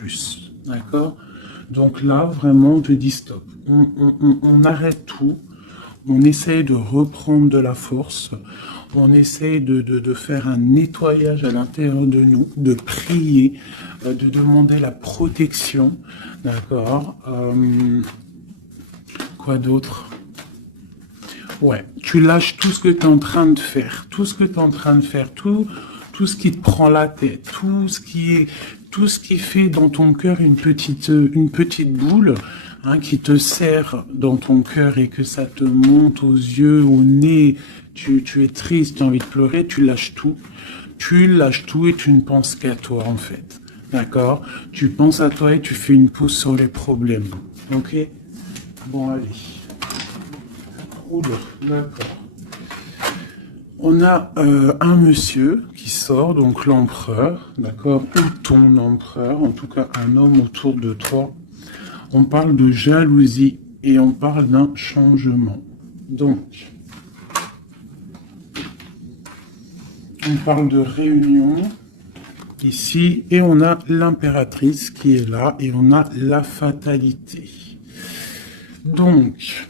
plus. D'accord? Donc là, vraiment, on te dit stop. On arrête tout. On essaye de reprendre de la force. On essaye de faire un nettoyage à l'intérieur de nous, de prier, de demander la protection. D'accord? Quoi d'autre? Ouais, tu lâches tout ce que tu es en train de faire, tout ce que tu es en train de faire, tout ce qui te prend la tête, tout ce qui fait dans ton cœur une petite boule, hein, qui te serre dans ton cœur et que ça te monte aux yeux, au nez, tu es triste, tu as envie de pleurer, tu lâches tout et tu ne penses qu'à toi en fait. D'accord? Tu penses à toi et tu fais une pause sur les problèmes. Ok? Bon, allez. Oula, d'accord. On a un monsieur qui sort, donc l'empereur, d'accord, ou ton empereur, en tout cas un homme autour de toi. On parle de jalousie et on parle d'un changement. Donc, on parle de réunion ici et on a l'impératrice qui est là et on a la fatalité. Donc,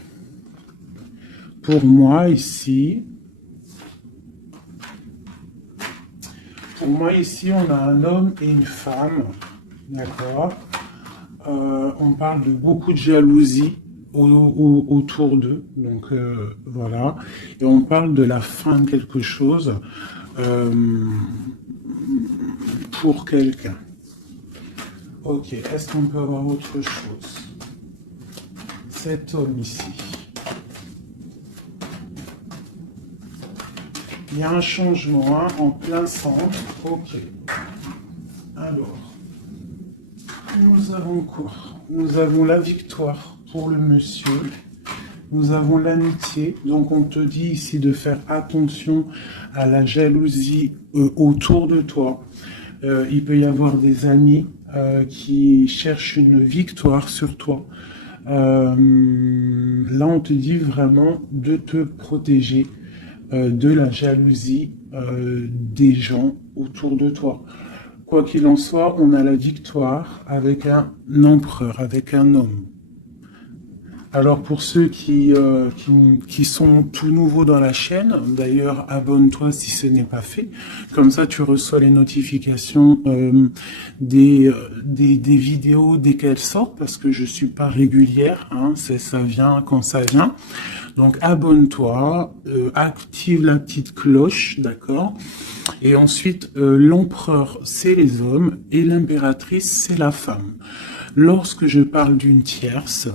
pour moi ici, on a un homme et une femme, d'accord. On parle de beaucoup de jalousie autour d'eux, donc voilà. Et on parle de la fin de quelque chose pour quelqu'un. Ok, est-ce qu'on peut avoir autre chose? Cet homme ici. Il y a un changement, hein, en plein centre. Ok. Alors, nous avons quoi? Nous avons la victoire pour le monsieur. Nous avons l'amitié. Donc, on te dit ici de faire attention à la jalousie autour de toi. Il peut y avoir des amis qui cherchent une victoire sur toi. Là, on te dit vraiment de te protéger de la jalousie des gens autour de toi. Quoi qu'il en soit, on a la victoire avec un empereur, avec un homme. Alors pour ceux qui sont tout nouveaux dans la chaîne, d'ailleurs abonne-toi si ce n'est pas fait, comme ça tu reçois les notifications des vidéos dès qu'elles sortent, parce que je suis pas régulière, hein, ça vient quand ça vient. Donc abonne-toi, active la petite cloche, d'accord? Et ensuite, l'empereur, c'est les hommes et l'impératrice, c'est la femme. Lorsque je parle d'une tierce,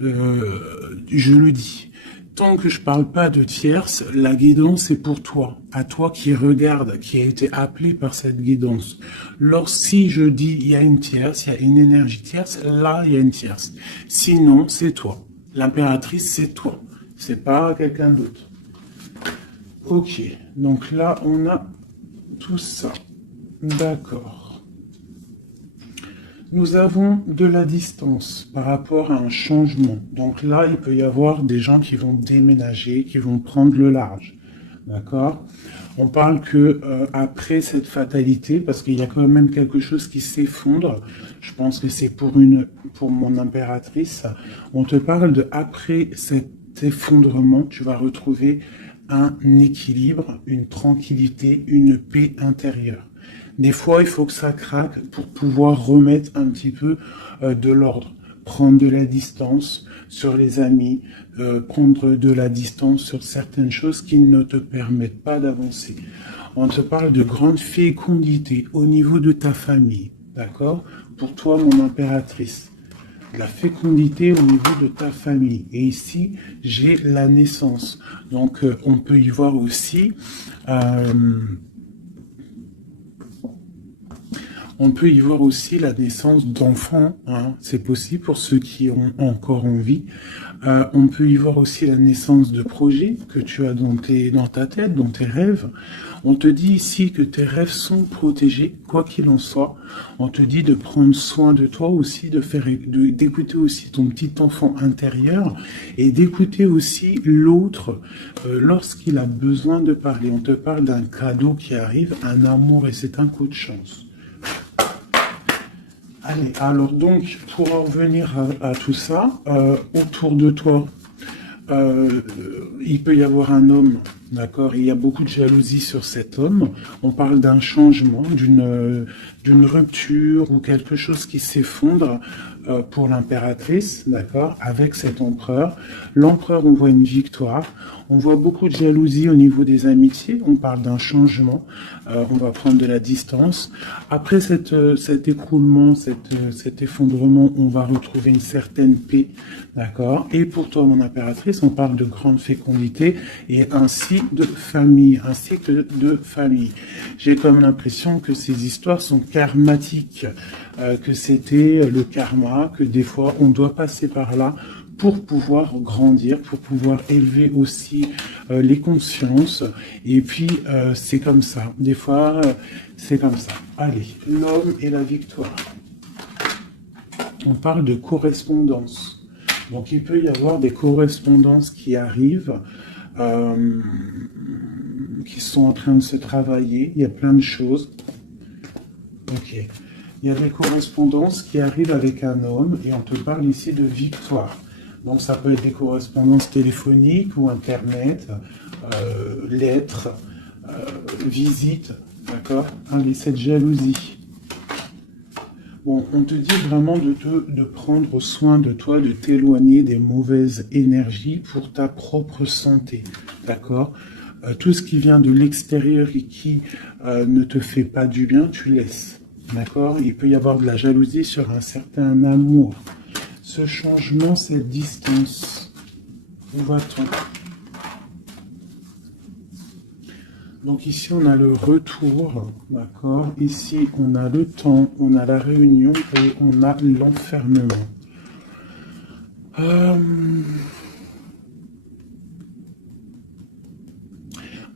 je le dis. Tant que je parle pas de tierce, la guidance est pour toi, à toi qui regarde, qui a été appelé par cette guidance. Si je dis il y a une tierce, il y a une énergie tierce, là il y a une tierce. Sinon, c'est toi. L'impératrice, c'est toi. C'est pas quelqu'un d'autre. Ok, donc là, on a tout ça. D'accord. Nous avons de la distance par rapport à un changement. Donc là, il peut y avoir des gens qui vont déménager, qui vont prendre le large. D'accord? On parle que après cette fatalité, parce qu'il y a quand même quelque chose qui s'effondre, je pense que c'est pour mon impératrice, on te parle de après cet effondrement, tu vas retrouver un équilibre, une tranquillité, une paix intérieure. Des fois, il faut que ça craque pour pouvoir remettre un petit peu de l'ordre. Prendre de la distance sur les amis, prendre de la distance sur certaines choses qui ne te permettent pas d'avancer. On te parle de grande fécondité au niveau de ta famille, d'accord? Pour toi, mon impératrice. La fécondité au niveau de ta famille. Et ici, j'ai la naissance. Donc, on peut y voir aussi... on peut y voir aussi la naissance d'enfants, hein. C'est possible pour ceux qui ont encore envie. On peut y voir aussi la naissance de projets que tu as dans ta tête, dans tes rêves. On te dit ici que tes rêves sont protégés, quoi qu'il en soit. On te dit de prendre soin de toi aussi, d'écouter aussi ton petit enfant intérieur et d'écouter aussi l'autre lorsqu'il a besoin de parler. On te parle d'un cadeau qui arrive, un amour et c'est un coup de chance. Allez, alors donc, pour en revenir à tout ça, autour de toi, euh, il peut y avoir un homme, d'accord? Il y a beaucoup de jalousie sur cet homme. On parle d'un changement, d'une rupture ou quelque chose qui s'effondre pour l'impératrice, d'accord? Avec cet empereur. L'empereur, on voit une victoire. On voit beaucoup de jalousie au niveau des amitiés. On parle d'un changement. On va prendre de la distance. Après cet écroulement, cet effondrement, on va retrouver une certaine paix, d'accord? Et pour toi, mon impératrice, on parle de grande fécondité et ainsi de famille, un cycle de famille. J'ai comme l'impression que ces histoires sont karmatiques, que c'était le karma, que des fois on doit passer par là pour pouvoir grandir, pour pouvoir élever aussi les consciences. Et puis, c'est comme ça. Des fois, c'est comme ça. Allez, l'homme et la victoire. On parle de correspondance. Donc, il peut y avoir des correspondances qui arrivent, qui sont en train de se travailler. Il y a plein de choses. Ok. Il y a des correspondances qui arrivent avec un homme et on te parle ici de victoire. Donc ça peut être des correspondances téléphoniques ou internet, lettres, visites, d'accord? Allez, cette jalousie. Bon, on te dit vraiment de prendre soin de toi, de t'éloigner des mauvaises énergies pour ta propre santé, d'accord? Tout ce qui vient de l'extérieur et qui ne te fait pas du bien, tu laisses. D'accord? Il peut y avoir de la jalousie sur un certain amour. Ce changement, cette distance, où va-t-on? Donc ici, on a le retour, d'accord? Ici, on a le temps, on a la réunion et on a l'enfermement.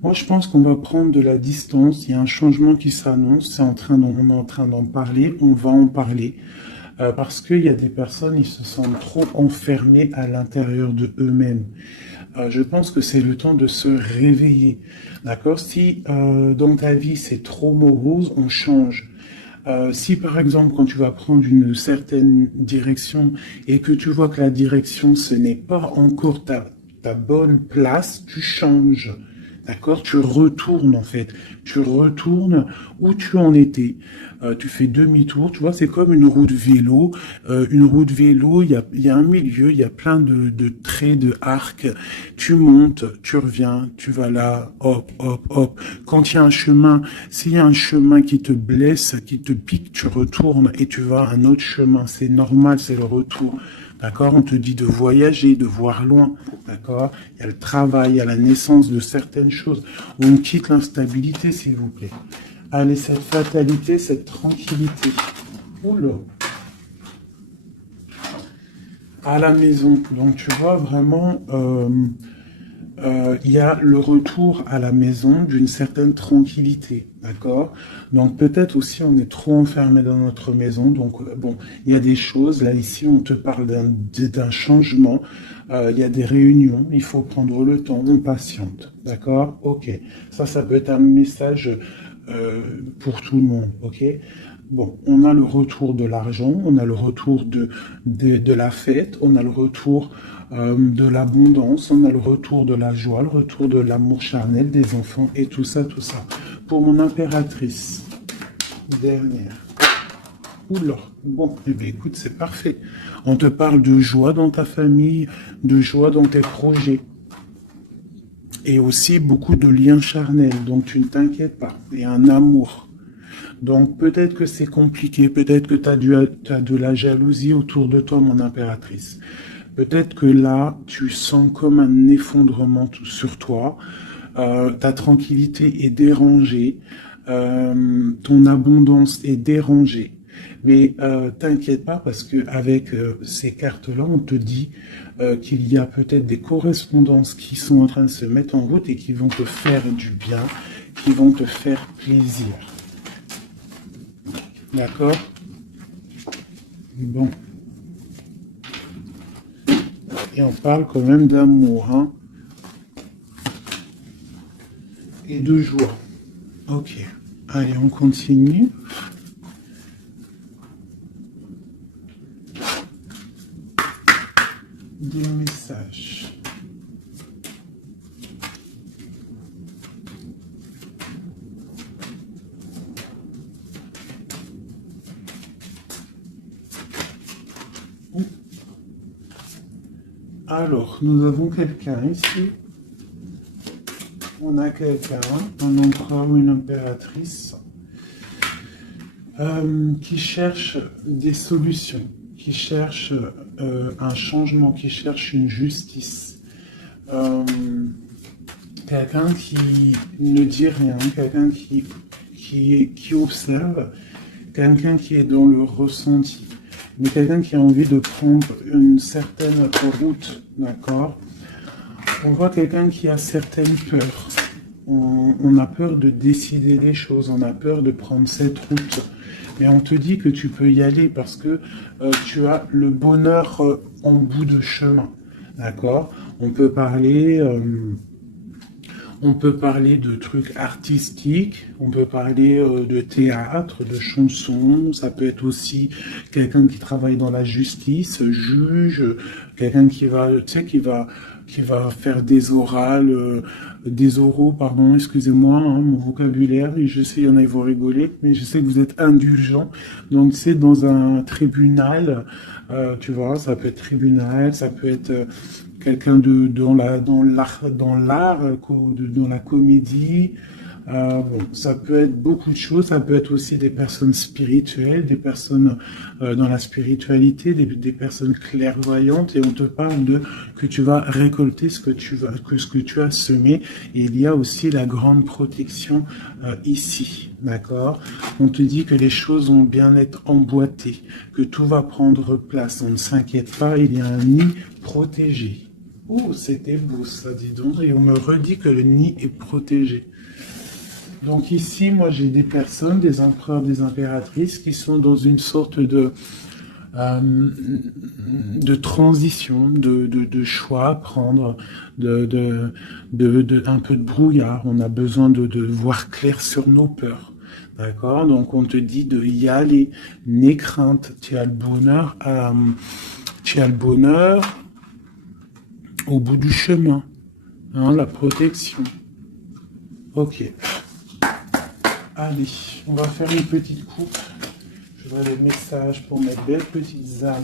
Moi, je pense qu'on va prendre de la distance. Il y a un changement qui s'annonce. On est en train d'en parler. On va en parler. Parce qu'il y a des personnes, ils se sentent trop enfermés à l'intérieur de eux-mêmes. Je pense que c'est le temps de se réveiller. D'accord? Si dans ta vie, c'est trop morose, on change. Si par exemple, quand tu vas prendre une certaine direction et que tu vois que la direction, ce n'est pas encore ta bonne place, tu changes. D'accord? Tu retournes en fait. Tu retournes où tu en étais. Tu fais demi-tour. Tu vois, c'est comme une roue de vélo. Une roue de vélo, il y a un milieu, il y a plein de traits, de arcs. Tu montes, tu reviens, tu vas là, hop, hop, hop. Quand il y a un chemin, s'il y a un chemin qui te blesse, qui te pique, tu retournes et tu vas à un autre chemin. C'est normal, c'est le retour. D'accord? On te dit de voyager, de voir loin. D'accord? Il y a le travail, il y a la naissance de certaines choses. On quitte l'instabilité, s'il vous plaît. Allez, cette fatalité, cette tranquillité. Oula. À la maison. Donc, tu vois, vraiment, il y a le retour à la maison d'une certaine tranquillité, d'accord? Donc peut-être aussi on est trop enfermé dans notre maison, donc bon, il y a des choses, là ici on te parle d'un changement, il y a des réunions, il faut prendre le temps, on patiente, d'accord? Ok, ça peut être un message pour tout le monde, ok? Bon, on a le retour de l'argent, on a le retour de la fête, on a le retour de l'abondance, on a le retour de la joie, le retour de l'amour charnel des enfants et tout ça, tout ça. Pour mon impératrice, dernière. Oula, bon, eh bien écoute, c'est parfait. On te parle de joie dans ta famille, de joie dans tes projets. Et aussi beaucoup de liens charnels, donc tu ne t'inquiètes pas. Et un amour. Donc peut-être que c'est compliqué, peut-être que tu as de la jalousie autour de toi, mon impératrice. Peut-être que là, tu sens comme un effondrement sur toi. Ta tranquillité est dérangée. Ton abondance est dérangée. Mais t'inquiète pas parce que avec ces cartes-là, on te dit qu'il y a peut-être des correspondances qui sont en train de se mettre en route et qui vont te faire du bien, qui vont te faire plaisir. D'accord? Bon. Et on parle quand même d'amour, hein? Et de joie. Ok. Allez, on continue. des messages. Alors, nous avons quelqu'un ici. On a quelqu'un, un empereur ou une impératrice, qui cherche des solutions, qui cherche un changement, qui cherche une justice. Quelqu'un qui ne dit rien, quelqu'un qui observe, quelqu'un qui est dans le ressenti, mais quelqu'un qui a envie de prendre une certaine route, d'accord? On voit quelqu'un qui a certaines peurs. On a peur de décider des choses, on a peur de prendre cette route. Mais on te dit que tu peux y aller parce que tu as le bonheur en bout de chemin. D'accord? On peut parler de trucs artistiques, on peut parler de théâtre, de chansons, ça peut être aussi quelqu'un qui travaille dans la justice, juge, quelqu'un qui va, tu sais, qui va faire des oraux, pardon, excusez-moi, hein, mon vocabulaire, et je sais, il y en a, ils vont rigoler, mais je sais que vous êtes indulgents, donc c'est dans un tribunal, tu vois, ça peut être tribunal, ça peut être quelqu'un dans l'art, dans la comédie. Bon, ça peut être beaucoup de choses, ça peut être aussi des personnes spirituelles, des personnes dans la spiritualité, des personnes clairvoyantes, et on te parle de que tu vas récolter ce que tu as semé. Et il y a aussi la grande protection ici, d'accord? On te dit que les choses vont bien être emboîtées, que tout va prendre place. On ne s'inquiète pas, il y a un nid protégé. Oh, c'était beau ça, dis donc, et on me redit que le nid est protégé. Donc ici, moi j'ai des personnes, des empereurs, des impératrices qui sont dans une sorte de transition, de choix à prendre, un peu de brouillard. On a besoin de voir clair sur nos peurs. D'accord? Donc on te dit de y aller, n'aie crainte, tu as le bonheur au bout du chemin, hein, la protection. Ok. Allez, on va faire une petite coupe. Je voudrais les messages pour mes belles petites âmes.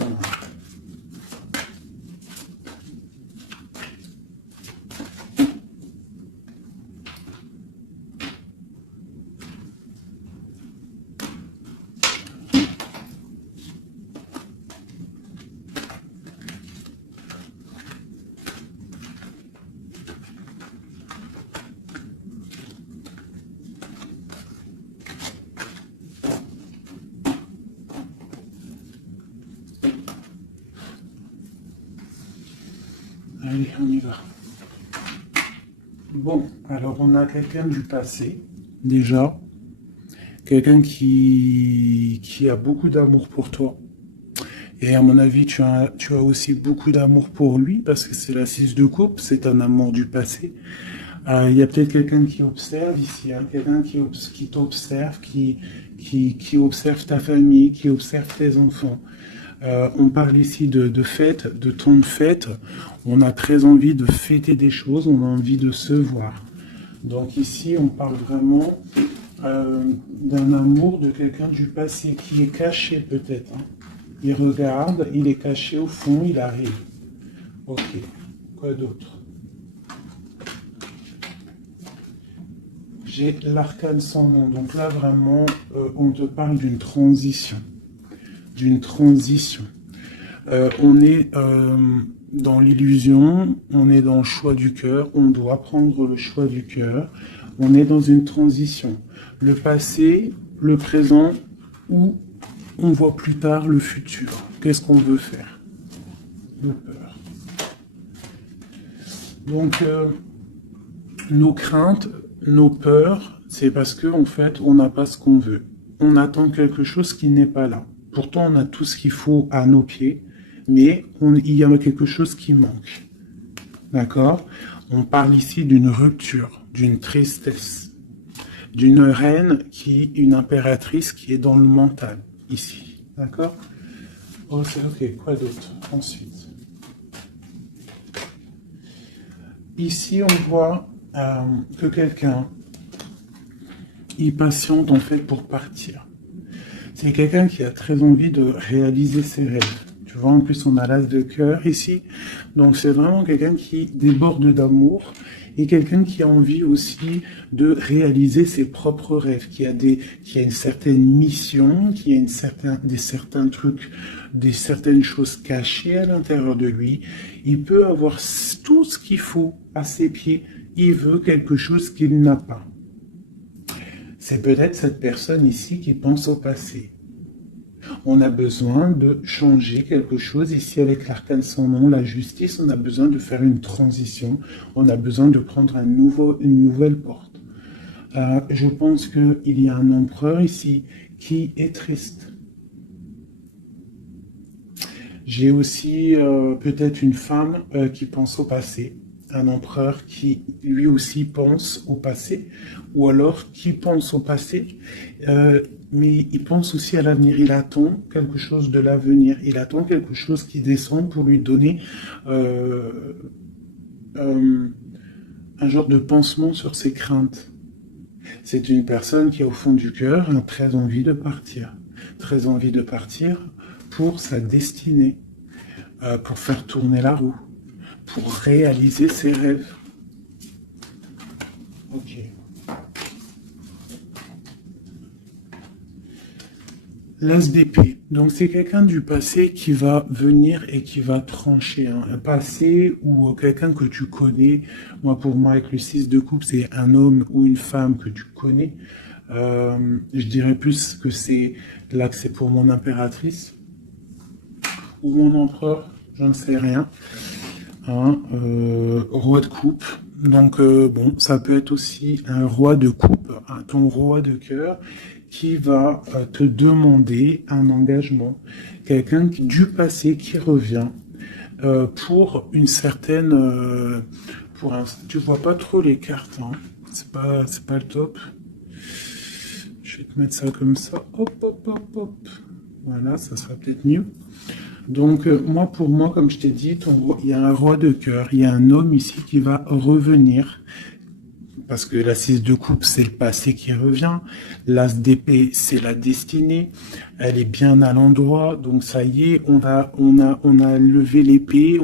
Allez, on y va. Bon, alors on a quelqu'un du passé, déjà. Quelqu'un qui a beaucoup d'amour pour toi. Et à mon avis, tu as aussi beaucoup d'amour pour lui, parce que c'est la 6 de coupe, c'est un amour du passé. Il y a peut-être quelqu'un qui observe ici, hein, quelqu'un qui t'observe, qui observe ta famille, qui observe tes enfants. On parle ici de fête, de temps de fête. On a très envie de fêter des choses, on a envie de se voir. Donc ici, on parle vraiment d'un amour de quelqu'un du passé qui est caché peut-être. Hein. Il regarde, il est caché au fond, il arrive. Ok, quoi d'autre? J'ai l'arcane sans nom. Donc là, vraiment, on te parle d'une transition. D'une transition. On est dans l'illusion, on est dans le choix du cœur, on doit prendre le choix du cœur. On est dans une transition. Le passé, le présent, ou on voit plus tard le futur. Qu'est-ce qu'on veut faire? Nos peurs. Donc, nos craintes, nos peurs, c'est parce que en fait, on n'a pas ce qu'on veut. On attend quelque chose qui n'est pas là. Pourtant, on a tout ce qu'il faut à nos pieds, mais il y a quelque chose qui manque. D'accord? On parle ici d'une rupture, d'une tristesse, d'une reine une impératrice qui est dans le mental, ici. D'accord? Oh, c'est ok. Quoi d'autre? Ensuite. ici, on voit que quelqu'un, il patiente en fait pour partir. C'est quelqu'un qui a très envie de réaliser ses rêves. Tu vois, en plus, on a l'as de cœur ici. Donc, c'est vraiment quelqu'un qui déborde d'amour et quelqu'un qui a envie aussi de réaliser ses propres rêves, qui a une certaine mission, qui a certains trucs, certaines choses cachées à l'intérieur de lui. Il peut avoir tout ce qu'il faut à ses pieds. Il veut quelque chose qu'il n'a pas. C'est peut-être cette personne ici qui pense au passé. On a besoin de changer quelque chose. Ici, avec l'arcane sans nom, la justice, on a besoin de faire une transition. On a besoin de prendre une nouvelle porte. Je pense qu'il y a un empereur ici qui est triste. J'ai aussi peut-être une femme qui pense au passé. Un empereur qui lui aussi pense au passé, ou alors qui pense au passé, mais il pense aussi à l'avenir. Il attend quelque chose de l'avenir. Il attend quelque chose qui descend pour lui donner un genre de pansement sur ses craintes. C'est une personne qui, au fond du cœur, a très envie de partir. Très envie de partir pour sa destinée, pour faire tourner la roue, pour réaliser ses rêves. Ok. L'as d'épée. Donc c'est quelqu'un du passé qui va venir et qui va trancher. Un passé ou quelqu'un que tu connais. Pour moi, avec le 6 de coupe, c'est un homme ou une femme que tu connais. Je dirais plus que c'est là que c'est pour mon impératrice ou mon empereur, je ne sais rien. Roi de coupe. Donc bon, ça peut être aussi un roi de coupe, ton roi de cœur, qui va te demander un engagement. Quelqu'un du passé qui revient pour une certaine... tu vois pas trop les cartes, hein. C'est pas le top. Je vais te mettre ça comme ça. Hop, hop, hop, hop. Voilà, ça sera peut-être mieux. Donc, pour moi, comme je t'ai dit, il y a un roi de cœur, il y a un homme ici qui va revenir, parce que la 6 de coupe, c'est le passé qui revient, l'as d'épée, c'est la destinée, elle est bien à l'endroit, donc ça y est, on a levé l'épée,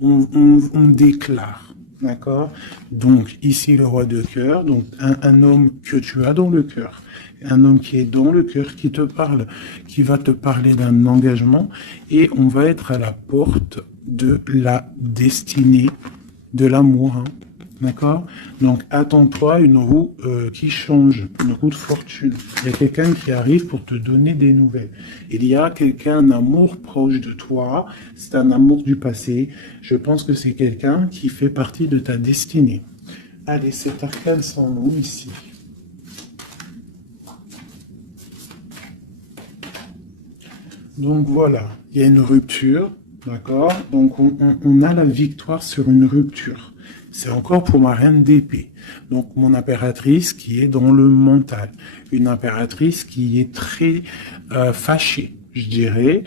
on déclare. D'accord? Donc, ici, le roi de cœur, donc un homme que tu as dans le cœur, un homme qui est dans le cœur, qui te parle, qui va te parler d'un engagement, et on va être à la porte de la destinée, de l'amour, hein. D'accord? Donc, attends-toi une roue qui change, une roue de fortune. Il y a quelqu'un qui arrive pour te donner des nouvelles. Il y a quelqu'un, un amour proche de toi. C'est un amour du passé. Je pense que c'est quelqu'un qui fait partie de ta destinée. Allez, cet arcane sans nom ici. Donc voilà, il y a une rupture, d'accord? Donc on a la victoire sur une rupture. C'est encore pour ma reine d'épée. Donc mon impératrice qui est dans le mental. Une impératrice qui est très fâchée, je dirais.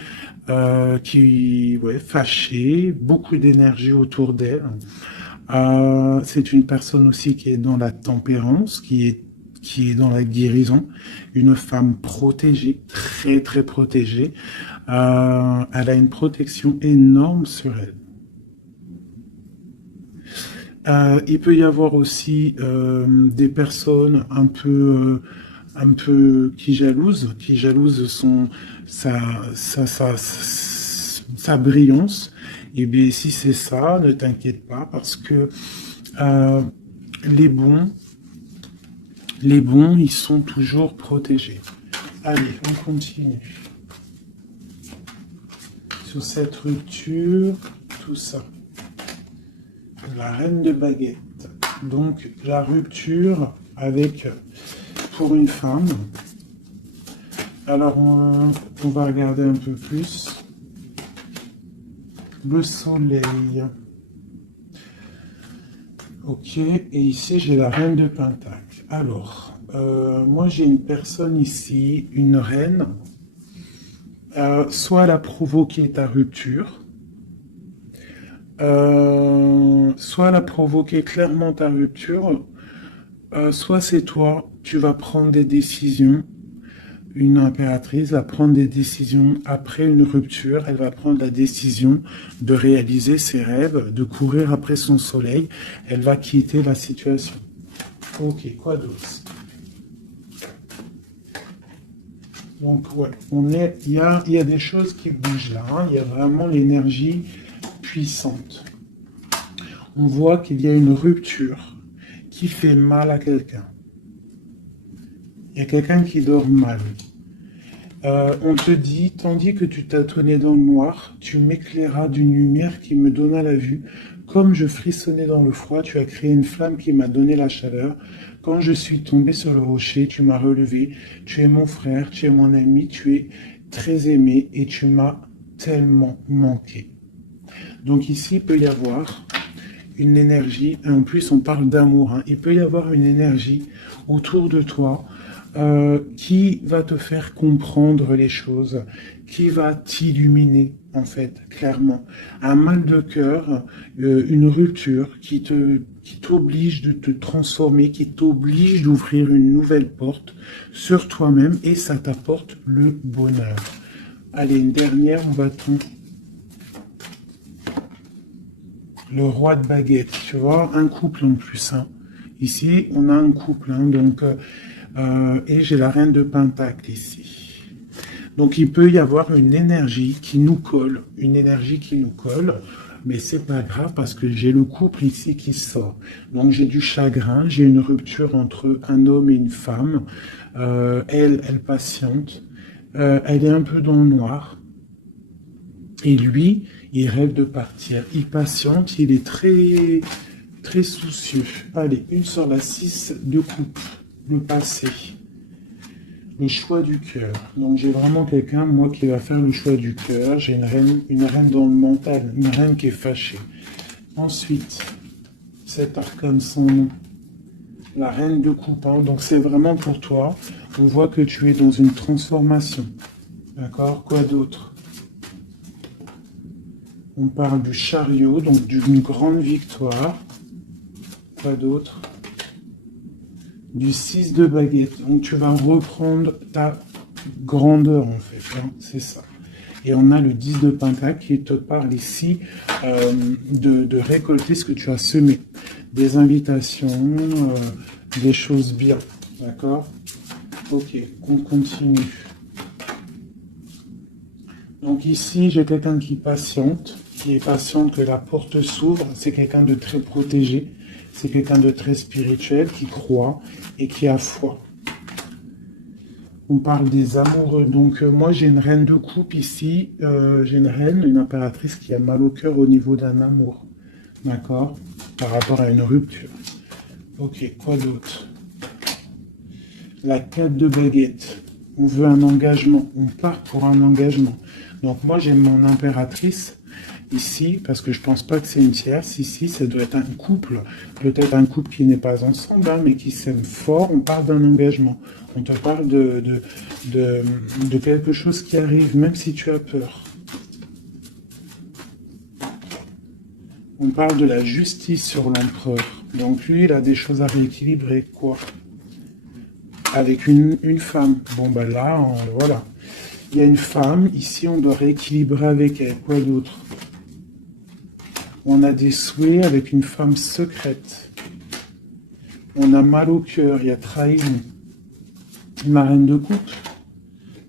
Fâchée, beaucoup d'énergie autour d'elle. C'est une personne aussi qui est dans la tempérance, qui est dans la guérison, une femme protégée, très très protégée. Elle a une protection énorme sur elle. Il peut y avoir aussi des personnes un peu qui jalousent sa brillance. Et bien si c'est ça, ne t'inquiète pas parce que les bons, ils sont toujours protégés. Allez, on continue. Sur cette rupture, tout ça. La reine de baguette. Donc, la rupture pour une femme. Alors, on va regarder un peu plus. Le soleil. Ok, et ici j'ai la reine de Pentacle. Alors, moi j'ai une personne ici, une reine, soit elle a provoqué ta rupture, soit elle a provoqué clairement ta rupture, soit c'est toi, tu vas prendre des décisions. Une impératrice va prendre des décisions après une rupture. Elle va prendre la décision de réaliser ses rêves, de courir après son soleil. Elle va quitter la situation. Ok, quoi d'autre? Donc, ouais, il y a des choses qui bougent là. Hein. Il y a vraiment l'énergie puissante. On voit qu'il y a une rupture qui fait mal à quelqu'un. Il y a quelqu'un qui dort mal. On te dit, tandis que tu tâtonnais dans le noir, tu m'éclairas d'une lumière qui me donna la vue. Comme je frissonnais dans le froid, tu as créé une flamme qui m'a donné la chaleur. Quand je suis tombé sur le rocher, tu m'as relevé. Tu es mon frère, tu es mon ami, tu es très aimé et tu m'as tellement manqué. Donc ici, il peut y avoir une énergie, et en plus on parle d'amour, hein. Il peut y avoir une énergie autour de toi qui va te faire comprendre les choses, qui va t'illuminer, en fait, clairement. Un mal de cœur, une rupture qui t'oblige de te transformer, qui t'oblige d'ouvrir une nouvelle porte sur toi-même et ça t'apporte le bonheur. Allez, une dernière, on va tomber. Le roi de baguette, tu vois, un couple en plus. Hein. Ici, on a un couple, hein, donc, et j'ai la reine de pentacle ici. Donc, il peut y avoir une énergie qui nous colle, mais c'est pas grave parce que j'ai le couple ici qui sort. Donc, j'ai du chagrin, j'ai une rupture entre un homme et une femme. Elle patiente, elle est un peu dans le noir. Et lui, il rêve de partir. Il patiente, il est très, très soucieux. Allez, une sur la 6 de coupe. Le passé. Le choix du cœur. Donc j'ai vraiment quelqu'un, moi, qui va faire le choix du cœur. J'ai une reine dans le mental, une reine qui est fâchée. Ensuite, cet arcane sans nom. La reine de coupe. Hein. Donc c'est vraiment pour toi. On voit que tu es dans une transformation. D'accord? Quoi d'autre? On parle du chariot, donc d'une grande victoire. Quoi d'autre? Du 6 de baguette. Donc tu vas reprendre ta grandeur en fait. Hein, c'est ça. Et on a le 10 de pentacle qui te parle ici de récolter ce que tu as semé. Des invitations, des choses bien. D'accord? Ok, on continue. Donc ici, j'ai quelqu'un qui patiente, que la porte s'ouvre. C'est quelqu'un de très protégé. C'est quelqu'un de très spirituel, qui croit et qui a foi. On parle des amoureux. Donc moi, j'ai une reine de coupe ici. J'ai une reine, une impératrice qui a mal au cœur au niveau d'un amour. D'accord? Par rapport à une rupture. Ok, quoi d'autre? La 4 de baguette. On veut un engagement. On part pour un engagement. Donc moi, j'ai mon impératrice ici, parce que je pense pas que c'est une tierce. Ici, ça doit être un couple. Peut-être un couple qui n'est pas ensemble, hein, mais qui s'aime fort. On parle d'un engagement. On te parle de quelque chose qui arrive, même si tu as peur. On parle de la justice sur l'empereur. Donc lui, il a des choses à rééquilibrer. Quoi? Avec une femme. Bon, ben là, voilà. Il y a une femme. Ici, on doit rééquilibrer avec elle. Quoi d'autre? On a des souhaits avec une femme secrète. On a mal au cœur. Il y a trahison. Ma reine de coupe.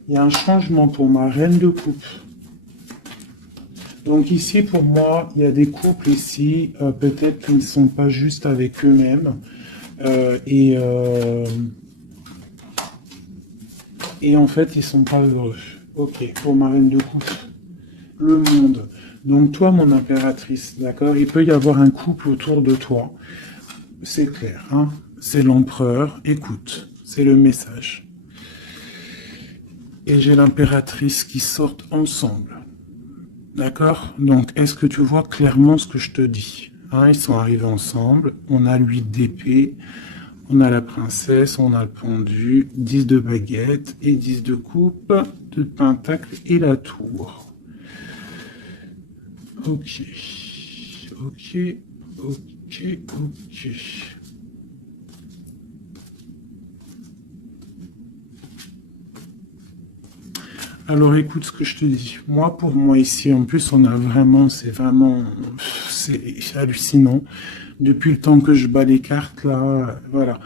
Il y a un changement pour ma reine de coupe. Donc ici, pour moi, il y a des couples ici, peut-être qu'ils ne sont pas juste avec eux-mêmes. Et en fait, ils ne sont pas heureux. Ok, pour ma reine de coupe. Le monde. Donc toi, mon impératrice, d'accord? Il peut y avoir un couple autour de toi. C'est clair, hein? C'est l'empereur. Écoute, c'est le message. Et j'ai l'impératrice qui sortent ensemble. D'accord? Donc, est-ce que tu vois clairement ce que je te dis? Hein, ils sont arrivés ensemble. On a l'huile d'épée. On a la princesse. On a le pendu. 10 de baguette. Et 10 de coupe. De pentacle et la tour. Ok. ok, ok, ok. Alors écoute ce que je te dis. Moi, pour moi ici, en plus, on a vraiment, c'est hallucinant. Depuis le temps que je bats les cartes, là, voilà.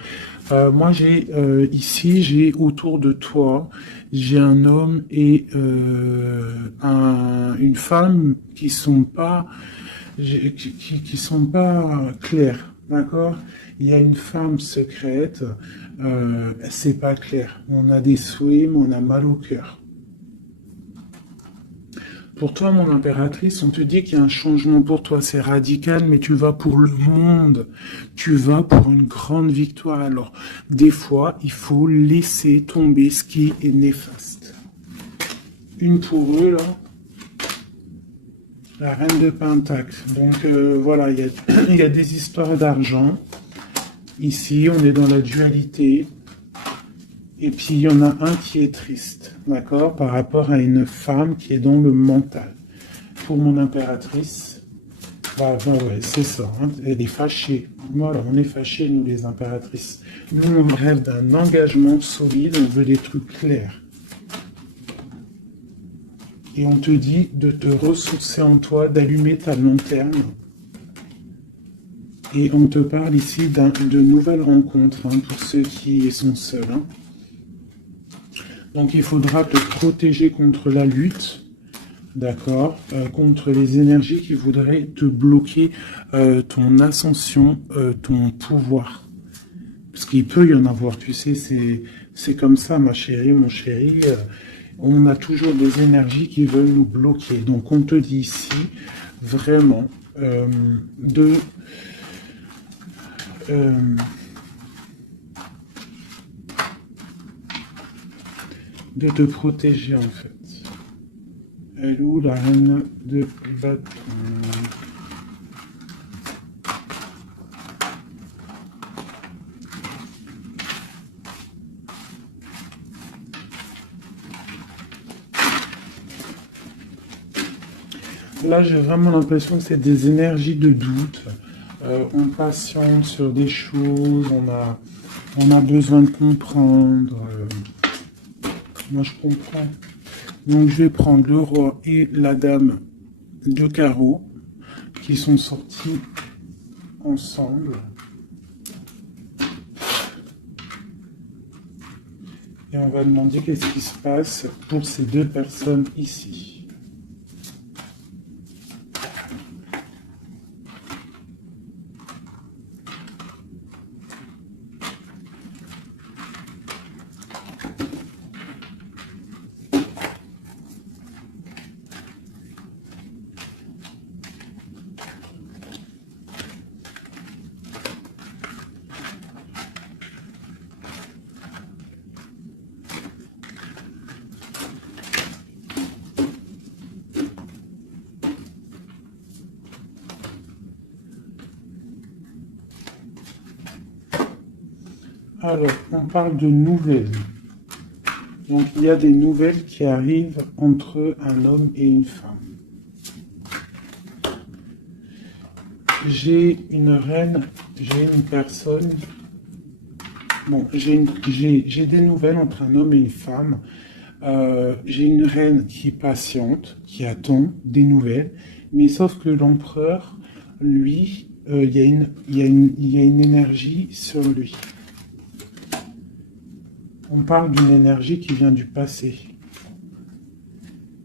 Moi, j'ai autour de toi, j'ai un homme et une femme qui sont pas, qui sont pas clairs, d'accord? Il y a une femme secrète, c'est pas clair. On a des souhaits, mais on a mal au cœur. Pour toi, mon impératrice, on te dit qu'il y a un changement pour toi, c'est radical, mais tu vas pour le monde. Tu vas pour une grande victoire. Alors, des fois, il faut laisser tomber ce qui est néfaste. Une pour eux, là. La reine de Pentacle. Donc, voilà, il y a des histoires d'argent. Ici, on est dans la dualité. Et puis, il y en a un qui est triste, d'accord, par rapport à une femme qui est dans le mental. Pour mon impératrice, ouais, c'est ça, hein, elle est fâchée. Voilà, on est fâchés, nous, les impératrices. Nous, on rêve d'un engagement solide, on veut des trucs clairs. Et on te dit de te ressourcer en toi, d'allumer ta lanterne. Et on te parle ici de nouvelles rencontres, hein, pour ceux qui sont seuls, hein. Donc il faudra te protéger contre la lutte, d'accord, contre les énergies qui voudraient te bloquer ton ascension, ton pouvoir. Parce qu'il peut y en avoir, tu sais, c'est comme ça, ma chérie, mon chéri. On a toujours des énergies qui veulent nous bloquer. Donc on te dit ici, vraiment, de te protéger en fait. Elle est où la reine de bâton? Là, j'ai vraiment l'impression que c'est des énergies de doute. On patiente sur des choses, on a besoin de comprendre. Moi, je comprends. Donc, je vais prendre le roi et la dame de carreau qui sont sortis ensemble. Et on va demander qu'est-ce qui se passe pour ces deux personnes ici. Alors, on parle de nouvelles. Donc, il y a des nouvelles qui arrivent entre un homme et une femme. J'ai une reine, j'ai une personne. Bon, j'ai des nouvelles entre un homme et une femme. J'ai une reine qui patiente, qui attend des nouvelles. Mais sauf que l'empereur, lui, il y a une énergie sur lui. On parle d'une énergie qui vient du passé.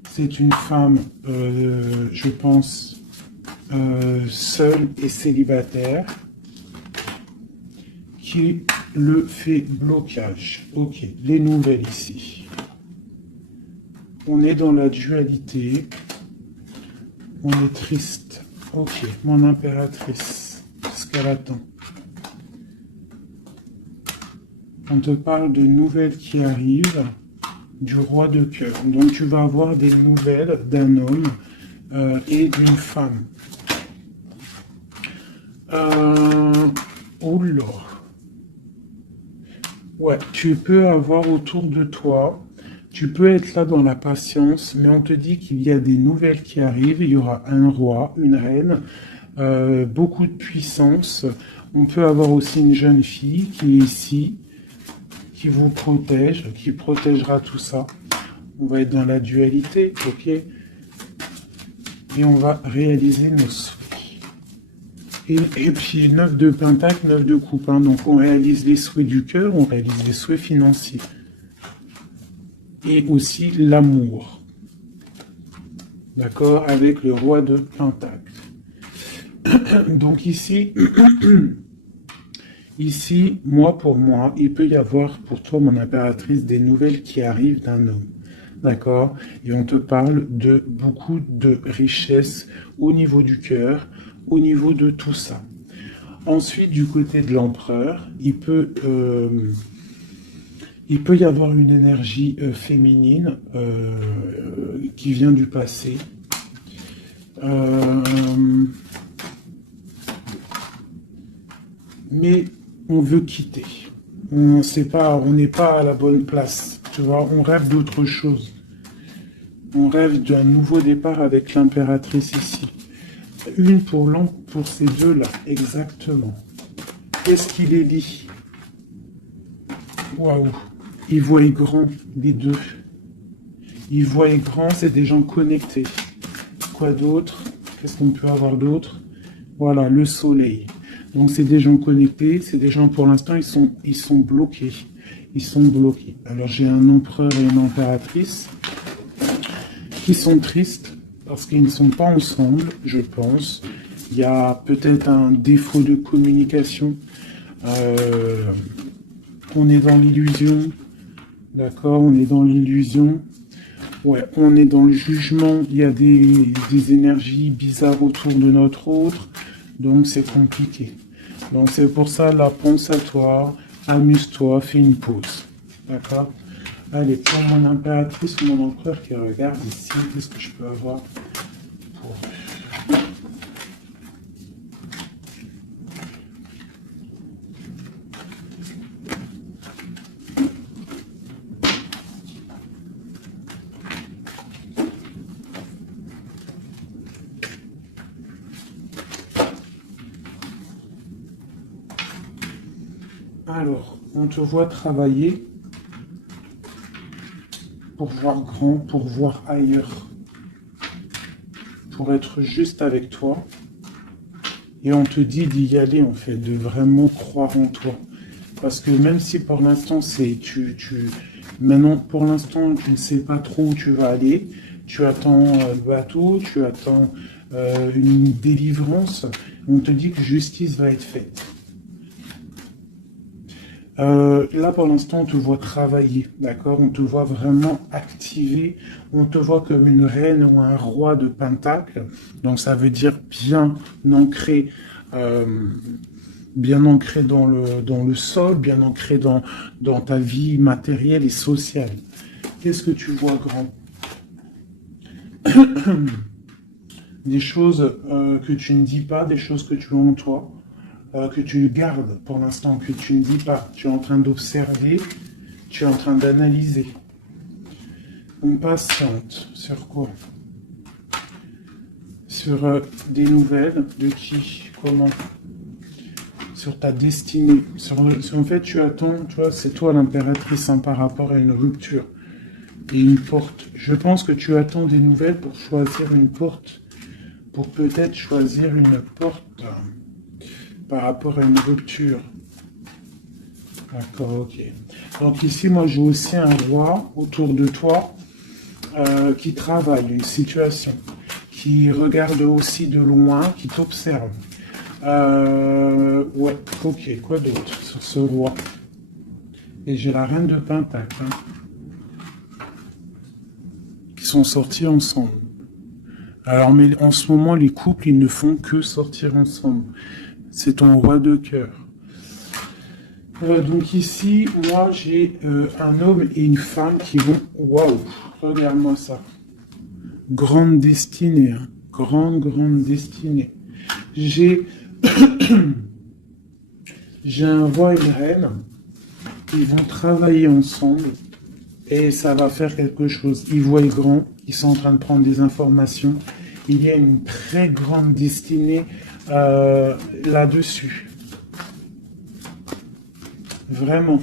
C'est une femme, je pense, seule et célibataire, qui le fait blocage. Ok, les nouvelles ici. On est dans la dualité. On est triste. Ok, mon impératrice, ce qu'elle attend. On te parle de nouvelles qui arrivent du roi de cœur. Donc tu vas avoir des nouvelles d'un homme et d'une femme. Oula. Ouais, tu peux avoir autour de toi, tu peux être là dans la patience, mais on te dit qu'il y a des nouvelles qui arrivent. Il y aura un roi, une reine, beaucoup de puissance. On peut avoir aussi une jeune fille qui est ici, qui vous protège, qui protégera tout ça. On va être dans la dualité, ok? Et on va réaliser nos souhaits. Et puis 9 de pentacle, 9 de coupe. Hein. Donc on réalise les souhaits du cœur, on réalise les souhaits financiers. Et aussi l'amour. D'accord? Avec le roi de pentacle. Donc ici, ici, pour moi, il peut y avoir pour toi, mon impératrice, des nouvelles qui arrivent d'un homme. D'accord? Et on te parle de beaucoup de richesses au niveau du cœur, au niveau de tout ça. Ensuite, du côté de l'empereur, il peut y avoir une énergie féminine qui vient du passé. Mais on veut quitter. On n'est pas à la bonne place. Tu vois, on rêve d'autre chose. On rêve d'un nouveau départ avec l'impératrice ici. Une pour ces deux-là, exactement. Qu'est-ce qui les lie? Waouh! Ils voient grand, les deux. Ils voient grand, c'est des gens connectés. Quoi d'autre? Qu'est-ce qu'on peut avoir d'autre? Voilà, le soleil. Donc c'est des gens connectés, c'est des gens pour l'instant, ils sont bloqués. Ils sont bloqués. Alors j'ai un empereur et une impératrice qui sont tristes parce qu'ils ne sont pas ensemble, je pense. Il y a peut-être un défaut de communication. On est dans l'illusion. D'accord, on est dans l'illusion. Ouais, on est dans le jugement. Il y a des énergies bizarres autour de notre autre. Donc c'est compliqué. Donc c'est pour ça, là, pense à toi, amuse-toi, fais une pause. D'accord? Allez, pour mon impératrice ou mon empereur qui regarde ici, qu'est-ce que je peux avoir pour... Alors, on te voit travailler pour voir grand, pour voir ailleurs, pour être juste avec toi. Et on te dit d'y aller, en fait, de vraiment croire en toi. Parce que même si pour l'instant, maintenant, pour l'instant, tu ne sais pas trop où tu vas aller, tu attends le bateau, tu attends une délivrance, on te dit que justice va être faite. Là, pour l'instant, on te voit travailler, d'accord? On te voit vraiment activer. On te voit comme une reine ou un roi de pentacle. Donc, ça veut dire bien ancré dans le sol, bien ancré dans ta vie matérielle et sociale. Qu'est-ce que tu vois grand? Des choses que tu ne dis pas, des choses que tu as en toi. Que tu gardes pour l'instant, que tu ne dis pas. Tu es en train d'observer, tu es en train d'analyser. On patiente sur quoi? Sur des nouvelles, de qui, comment? Sur ta destinée. En fait, tu attends, tu vois, c'est toi l'impératrice par rapport à une rupture et une porte. Je pense que tu attends des nouvelles pour choisir une porte, pour peut-être choisir une porte par rapport à une rupture. D'accord, ok. Donc ici, moi, j'ai aussi un roi autour de toi qui travaille une situation, qui regarde aussi de loin, qui t'observe. Ouais, ok, quoi d'autre sur ce roi? Et j'ai la reine de pentacle, hein, qui sont sortis ensemble. Alors, mais en ce moment, les couples, ils ne font que sortir ensemble. C'est ton roi de cœur. Donc ici, moi, j'ai un homme et une femme qui vont... Waouh, regarde-moi ça. Grande destinée, hein. Grande destinée. J'ai un roi et une reine. Ils vont travailler ensemble et ça va faire quelque chose. Ils voient grand, ils sont en train de prendre des informations. Il y a une très grande destinée là-dessus. Vraiment.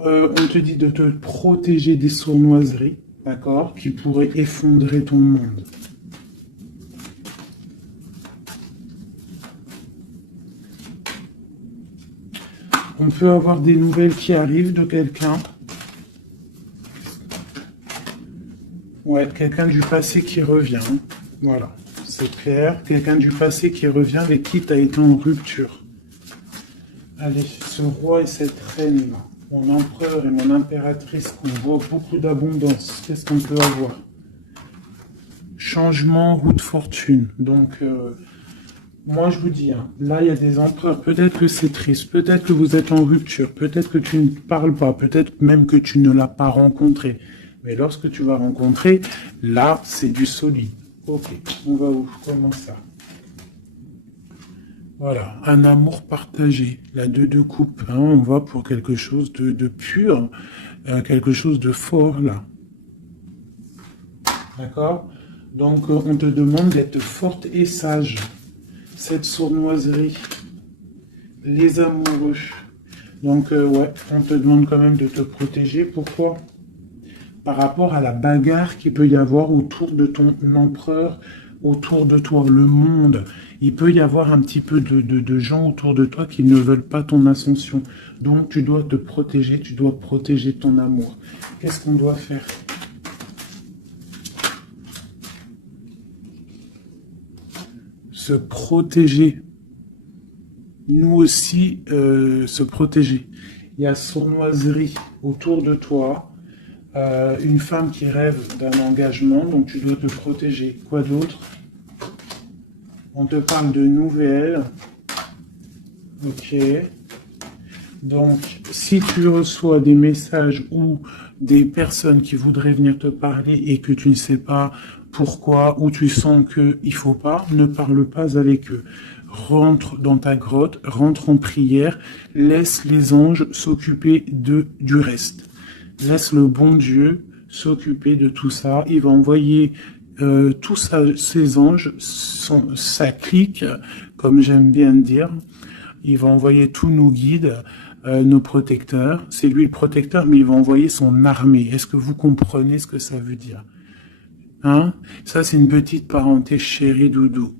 On te dit de te protéger des sournoiseries, d'accord, qui pourraient effondrer ton monde. On peut avoir des nouvelles qui arrivent de quelqu'un. Ouais, quelqu'un du passé qui revient. Voilà, c'est clair. Quelqu'un du passé qui revient avec qui tu as été en rupture. Allez, ce roi et cette reine, mon empereur et mon impératrice, qu'on voit beaucoup d'abondance. Qu'est-ce qu'on peut avoir? Changement, roue de fortune. Donc, moi je vous dis, hein, là il y a des empereurs, peut-être que c'est triste, peut-être que vous êtes en rupture, peut-être que tu ne parles pas, peut-être même que tu ne l'as pas rencontré. Mais lorsque tu vas rencontrer, là c'est du solide. Ok, on va où? Comment ça? Voilà, un amour partagé, la deux coupes, hein, on va pour quelque chose de pur, quelque chose de fort là. D'accord? Donc on te demande d'être forte et sage. Cette sournoiserie, les amoureux. Donc ouais, on te demande quand même de te protéger. Pourquoi? Par rapport à la bagarre qu'il peut y avoir autour de ton empereur, autour de toi, le monde. Il peut y avoir un petit peu de gens autour de toi qui ne veulent pas ton ascension. Donc tu dois te protéger, tu dois protéger ton amour. Qu'est-ce qu'on doit faire? Se protéger. Nous aussi, se protéger. Il y a sournoiserie autour de toi. Une femme qui rêve d'un engagement, donc tu dois te protéger. Quoi d'autre? On te parle de nouvelles. Ok. Donc, si tu reçois des messages ou des personnes qui voudraient venir te parler et que tu ne sais pas pourquoi, ou tu sens qu'il ne faut pas, ne parle pas avec eux. Rentre dans ta grotte, rentre en prière, laisse les anges s'occuper du reste. Laisse le bon Dieu s'occuper de tout ça. Il va envoyer tous ses anges, sa clique, comme j'aime bien dire. Il va envoyer tous nos guides, nos protecteurs. C'est lui le protecteur, mais il va envoyer son armée. Est-ce que vous comprenez ce que ça veut dire? Hein? Ça, c'est une petite parenthèse, chérie doudou.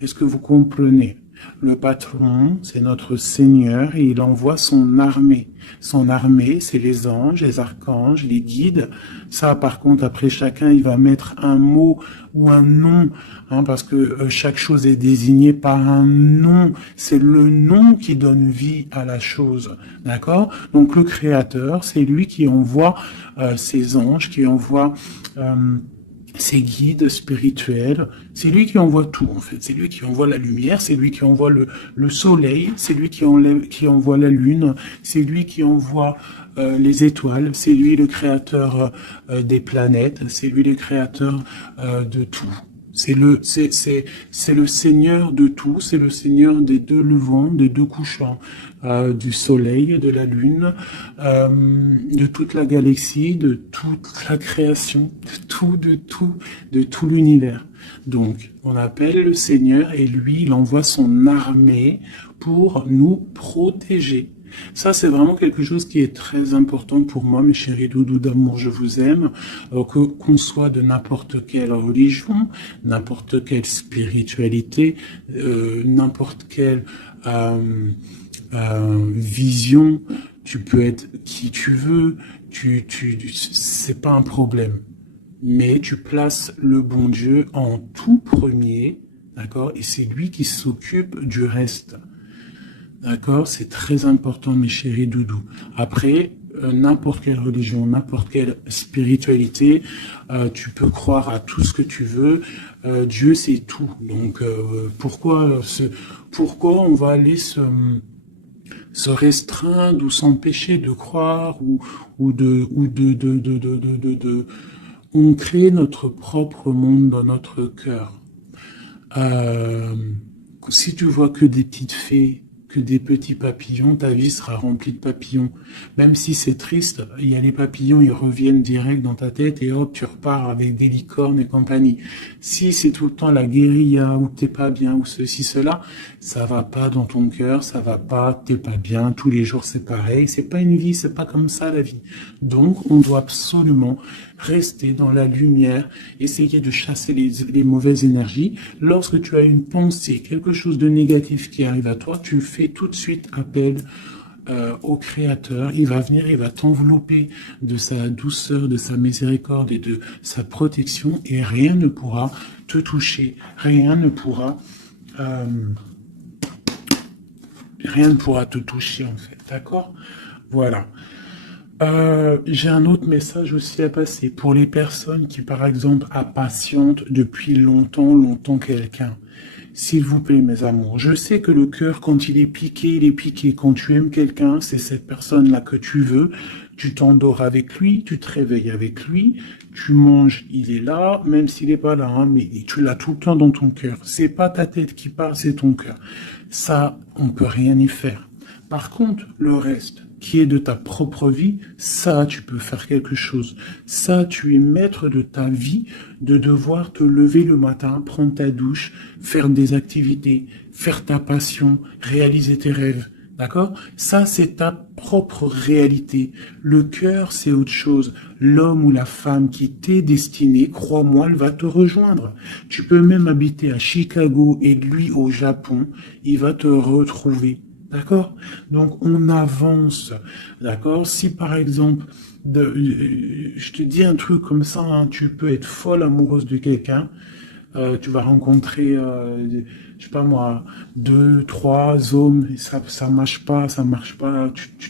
Est-ce que vous comprenez? Le patron, c'est notre Seigneur et il envoie son armée. Son armée, c'est les anges, les archanges, les guides. Ça, par contre, après chacun, il va mettre un mot ou un nom, hein, parce que chaque chose est désignée par un nom. C'est le nom qui donne vie à la chose. D'accord? Donc, le Créateur, c'est lui qui envoie ses anges, qui envoie ses guides spirituels, c'est lui qui envoie tout en fait, c'est lui qui envoie la lumière, c'est lui qui envoie le soleil, c'est lui qui envoie la lune, c'est lui qui envoie les étoiles, c'est lui le créateur des planètes, c'est lui le créateur de tout. C'est le Seigneur de tout, c'est le Seigneur des deux levants, des deux couchants, du soleil, de la lune, de toute la galaxie, de toute la création, de tout l'univers. Donc, on appelle le Seigneur et lui, il envoie son armée pour nous protéger. Ça, c'est vraiment quelque chose qui est très important pour moi, mes chéris doudous d'amour, je vous aime, qu'on soit de n'importe quelle religion, n'importe quelle spiritualité, n'importe quelle vision, tu peux être qui tu veux, c'est pas un problème. Mais tu places le bon Dieu en tout premier, d'accord, et c'est lui qui s'occupe du reste. D'accord? C'est très important, mes chéris doudous. Après, n'importe quelle religion, n'importe quelle spiritualité, tu peux croire à tout ce que tu veux. Dieu, c'est tout. Donc, pourquoi on va aller se restreindre ou s'empêcher de croire on crée notre propre monde dans notre cœur. Si tu vois que des petites fées, que des petits papillons, ta vie sera remplie de papillons. Même si c'est triste, il y a les papillons, ils reviennent direct dans ta tête et hop, tu repars avec des licornes et compagnie. Si c'est tout le temps la guérilla, ou t'es pas bien, ou ceci, cela, ça va pas dans ton cœur, ça va pas, t'es pas bien, tous les jours c'est pareil, c'est pas une vie, c'est pas comme ça la vie. Donc, on doit absolument rester dans la lumière, essayer de chasser les mauvaises énergies. Lorsque tu as une pensée, quelque chose de négatif qui arrive à toi, tu fais tout de suite appel au Créateur. Il va venir, il va t'envelopper de sa douceur, de sa miséricorde et de sa protection, et rien ne pourra te toucher, rien ne pourra te toucher en fait, d'accord? Voilà. J'ai un autre message aussi à passer pour les personnes qui, par exemple, impatientent depuis longtemps quelqu'un. S'il vous plaît, mes amours, je sais que le cœur, quand il est piqué, il est piqué. Quand tu aimes quelqu'un, c'est cette personne-là que tu veux. Tu t'endors avec lui, tu te réveilles avec lui, tu manges, il est là, même s'il n'est pas là, hein, mais tu l'as tout le temps dans ton cœur. C'est pas ta tête qui parle, c'est ton cœur. Ça, on peut rien y faire. Par contre, le reste, qui est de ta propre vie, ça, tu peux faire quelque chose. Ça, tu es maître de ta vie, de devoir te lever le matin, prendre ta douche, faire des activités, faire ta passion, réaliser tes rêves. D'accord? Ça, c'est ta propre réalité. Le cœur, c'est autre chose. L'homme ou la femme qui t'est destiné, crois-moi, elle va te rejoindre. Tu peux même habiter à Chicago et lui au Japon, il va te retrouver. D'accord? Donc, on avance. D'accord? Si, par exemple, je te dis un truc comme ça, hein, tu peux être folle amoureuse de quelqu'un, tu vas rencontrer, je sais pas moi, 2, 3 hommes, et ça marche pas,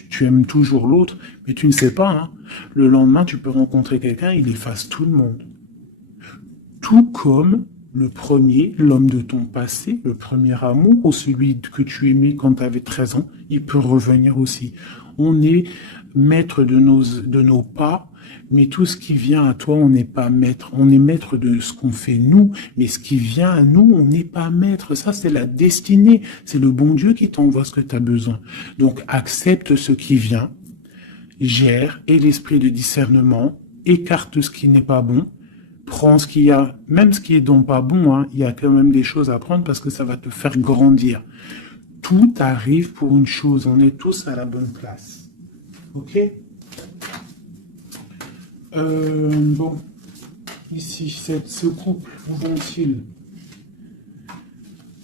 tu aimes toujours l'autre, mais tu ne sais pas, hein. Le lendemain, tu peux rencontrer quelqu'un, il efface tout le monde. Tout comme le premier, l'homme de ton passé, le premier amour, ou celui que tu aimais quand tu avais 13 ans, il peut revenir aussi. On est maître de nos pas, mais tout ce qui vient à toi, on n'est pas maître. On est maître de ce qu'on fait nous, mais ce qui vient à nous, on n'est pas maître. Ça, c'est la destinée. C'est le bon Dieu qui t'envoie ce que tu as besoin. Donc, accepte ce qui vient, gère, et l'esprit de discernement, écarte ce qui n'est pas bon, prends ce qu'il y a, même ce qui est donc pas bon, hein, il y a quand même des choses à prendre parce que ça va te faire grandir. Tout arrive pour une chose, on est tous à la bonne place. Ok? Bon, ici, ce couple, où vont-ils?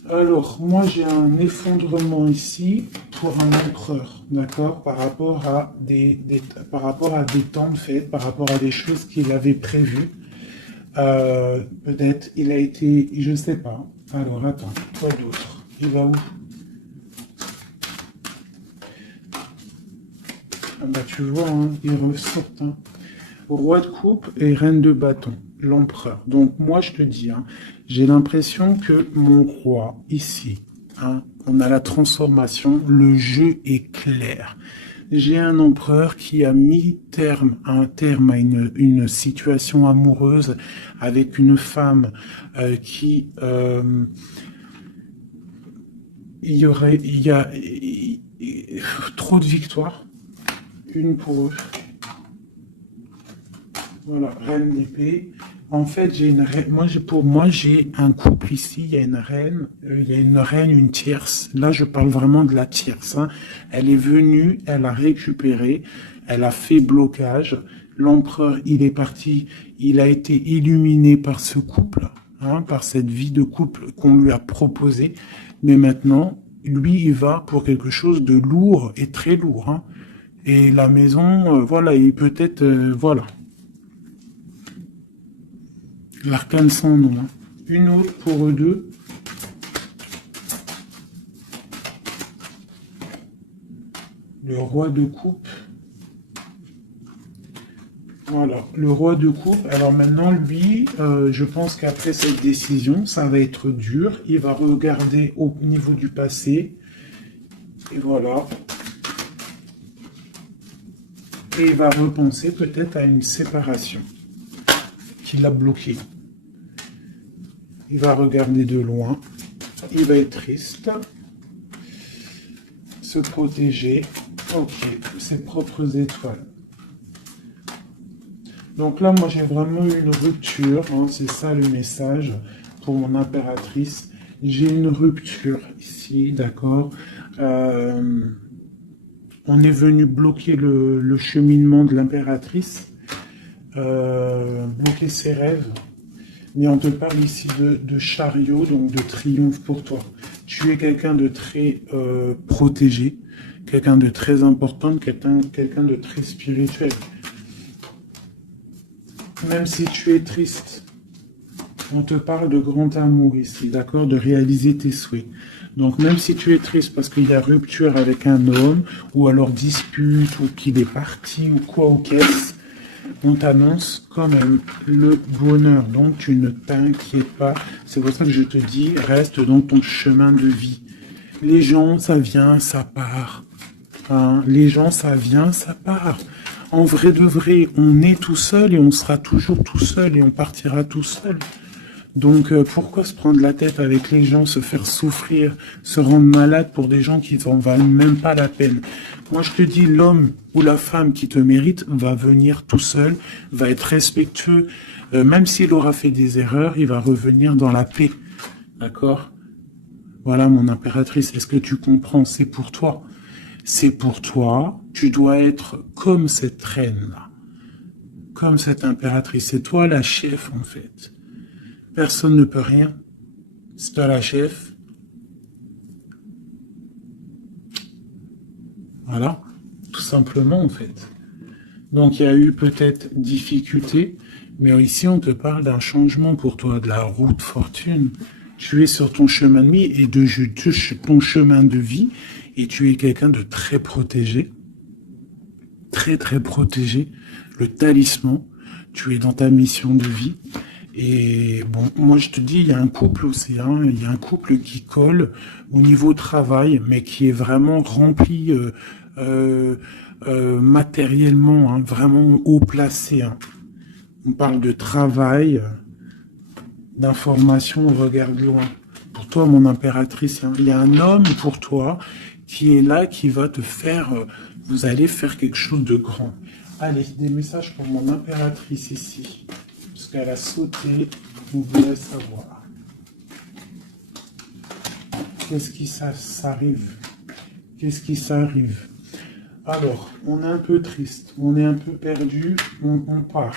Alors, moi j'ai un effondrement ici pour un empereur, d'accord, par rapport à des temps de fête, par rapport à des choses qu'il avait prévues. Peut-être il a été, je sais pas. Alors attends, quoi d'autre? Il va où? Ah bah tu vois, hein, il ressort. Hein. Roi de coupe et reine de bâton, l'empereur. Donc moi je te dis, hein, j'ai l'impression que mon roi ici, hein, on a la transformation, le jeu est clair. J'ai un empereur qui a mis un terme à une situation amoureuse avec une femme qui il y a trop de victoires, une pour eux. Voilà, reine d'épée. En fait, j'ai une reine. Pour moi, j'ai un couple ici. Il y a une reine, une tierce. Là, je parle vraiment de la tierce. Hein. Elle est venue, elle a récupéré, elle a fait blocage. L'empereur, il est parti. Il a été illuminé par ce couple, hein, par cette vie de couple qu'on lui a proposée. Mais maintenant, lui, il va pour quelque chose de lourd et très lourd. Hein. Et la maison, voilà, il peut-être, voilà. L'arcane sans nom. Hein. Une autre pour eux deux. Le roi de coupe. Voilà, le roi de coupe. Alors maintenant, lui, je pense qu'après cette décision, ça va être dur. Il va regarder au niveau du passé. Et voilà. Et il va repenser peut-être à une séparation qui l'a bloqué. Il va regarder de loin. Il va être triste. se protéger. Ok, ses propres étoiles. Donc là, moi, j'ai vraiment eu une rupture. Hein, c'est ça le message pour mon impératrice. J'ai une rupture ici, d'accord. On est venu bloquer le cheminement de l'impératrice, bloquer ses rêves. Mais on te parle ici de chariot, donc de triomphe pour toi. Tu es quelqu'un de très protégé, quelqu'un de très important, quelqu'un de très spirituel. Même si tu es triste, on te parle de grand amour ici, d'accord, de réaliser tes souhaits. Donc même si tu es triste parce qu'il y a rupture avec un homme, ou alors dispute, ou qu'il est parti, ou quoi, ou qu'est-ce, on t'annonce quand même le bonheur. Donc tu ne t'inquiètes pas. C'est pour ça que je te dis, reste dans ton chemin de vie. Les gens, ça vient, ça part. Hein, les gens, ça vient, ça part. En vrai de vrai, on est tout seul et on sera toujours tout seul et on partira tout seul. Donc pourquoi se prendre la tête avec les gens, se faire souffrir, se rendre malade pour des gens qui n'en valent même pas la peine? Moi je te dis, l'homme ou la femme qui te mérite va venir tout seul, va être respectueux, même s'il aura fait des erreurs, il va revenir dans la paix. D'accord? Voilà mon impératrice, est-ce que tu comprends? C'est pour toi. C'est pour toi, tu dois être comme cette reine-là, comme cette impératrice. C'est toi la chef en fait. Personne ne peut rien. C'est toi la chef. Voilà, tout simplement en fait. Donc il y a eu peut-être difficulté, mais ici on te parle d'un changement pour toi, de la route fortune. Tu es sur ton chemin de vie et de ton chemin de vie, et tu es quelqu'un de très protégé, très très protégé. Le talisman, tu es dans ta mission de vie. Et bon, moi je te dis, il y a un couple aussi, hein, il y a un couple qui colle au niveau travail, mais qui est vraiment rempli matériellement, hein, vraiment haut placé. Hein. On parle de travail, d'information, on regarde loin. Pour toi, mon impératrice, hein, il y a un homme pour toi qui est là, qui va te faire, vous allez faire quelque chose de grand. Allez, des messages pour mon impératrice ici. Parce qu'elle a sauté, on voulait savoir. Qu'est-ce qui s'arrive? Qu'est-ce qui s'arrive? Alors, on est un peu triste, on est un peu perdu, on part.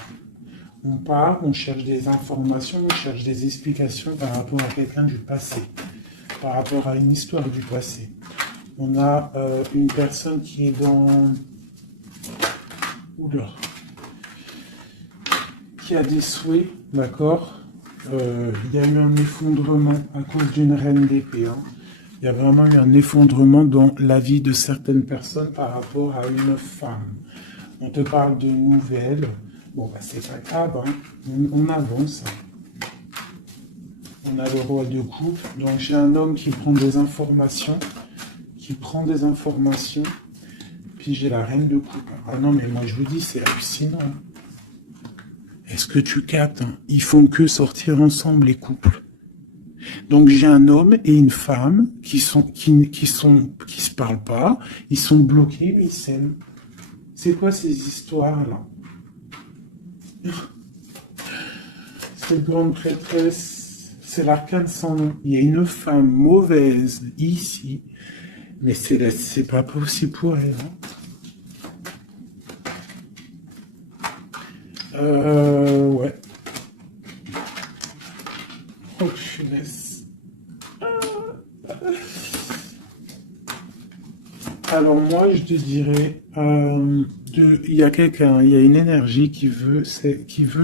On part, on cherche des informations, on cherche des explications par rapport à quelqu'un du passé, par rapport à une histoire du passé. On a une personne qui est dans... Oula. Qui a des souhaits, d'accord. Il y a eu un effondrement à cause d'une reine d'épée. Hein. Il y a vraiment eu un effondrement dans la vie de certaines personnes par rapport à une femme. On te parle de nouvelles. Bon, bah, c'est pas grave, hein. On avance. On a le roi de coupe. Donc, j'ai un homme qui prend des informations. Puis, j'ai la reine de coupe. Ah non, mais moi, je vous dis, c'est hallucinant. Est-ce que tu captes, hein? Ils font que sortir ensemble, les couples. Donc, j'ai un homme et une femme qui se parlent pas. Ils sont bloqués, mais ils s'aiment. C'est quoi ces histoires-là? Cette grande prêtresse, c'est l'arcane sans nom. Il y a une femme mauvaise ici, mais c'est pas possible pour elle. Hein. Ouais. Oh, punaise. Alors moi, je te dirais, il y a une énergie qui veut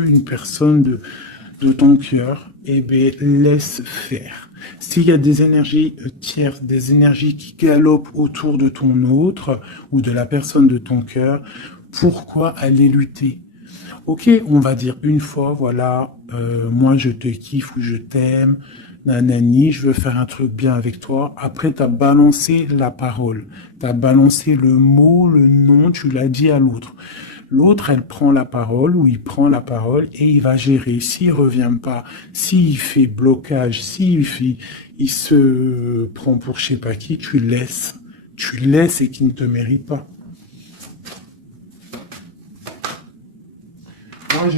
une personne de ton cœur, et bien laisse faire. S'il y a des énergies tierces, des énergies qui galopent autour de ton autre ou de la personne de ton cœur, pourquoi aller lutter? Ok, on va dire une fois, voilà, moi je te kiffe ou je t'aime, nanani, je veux faire un truc bien avec toi. Après, tu as balancé la parole, tu as balancé le mot, le nom, tu l'as dit à l'autre. L'autre, elle prend la parole ou il prend la parole et il va gérer. S'il revient pas, s'il fait blocage, il se prend pour je sais pas qui, tu tu laisses et qui ne te mérite pas. Moi,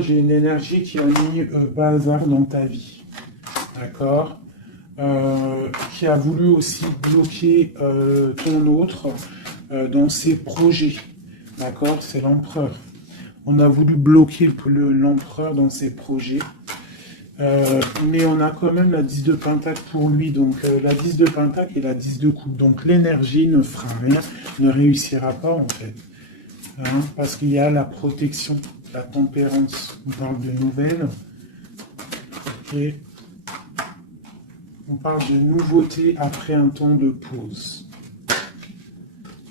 j'ai une énergie qui a mis bazar dans ta vie. D'accord, qui a voulu aussi bloquer ton autre dans ses projets. D'accord, c'est l'empereur. On a voulu bloquer l'empereur dans ses projets. Mais on a quand même la 10 de pentacle pour lui. Donc la 10 de pentacle et la 10 de coupe. Donc l'énergie ne fera rien, ne réussira pas en fait. Hein, parce qu'il y a la protection, la tempérance. On parle de nouvelles. Ok. On parle de nouveauté après un temps de pause.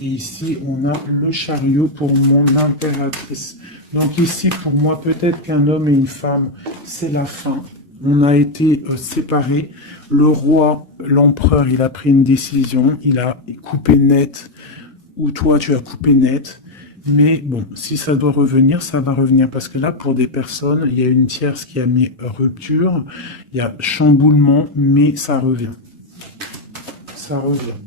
Et ici, on a le chariot pour mon impératrice. Donc ici, pour moi, peut-être qu'un homme et une femme, c'est la fin. On a été séparés. Le roi, l'empereur, il a pris une décision. Il a coupé net. Ou toi, tu as coupé net. Mais bon, si ça doit revenir, ça va revenir. Parce que là, pour des personnes, il y a une tierce qui a mis rupture. Il y a chamboulement, mais ça revient. Ça revient.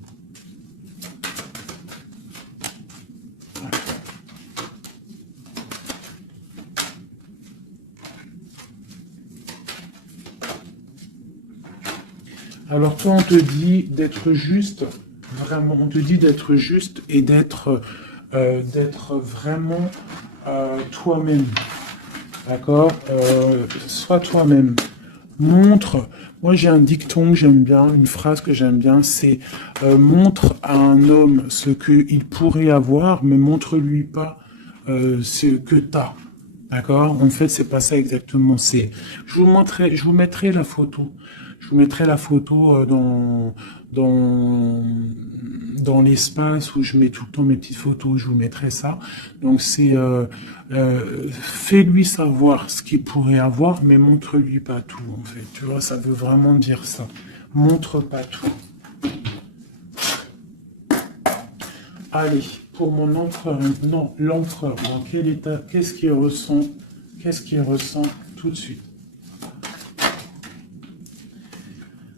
Alors toi, on te dit d'être juste, vraiment, on te dit d'être juste et d'être vraiment toi-même. D'accord, sois toi-même. Montre, moi j'ai un dicton que j'aime bien, une phrase que j'aime bien, c'est montre à un homme ce qu'il pourrait avoir, mais montre-lui pas ce que tu as. D'accord? En fait, c'est pas ça exactement. Je vous mettrai la photo. Je vous mettrai la photo dans l'espace où je mets tout le temps mes petites photos. Je vous mettrai ça. Donc c'est fais-lui savoir ce qu'il pourrait avoir, mais montre-lui pas tout. En fait, tu vois, ça veut vraiment dire ça. Montre pas tout. Allez, pour mon empereur, non, l'empereur, dans quel état, qu'est-ce qu'il ressent tout de suite?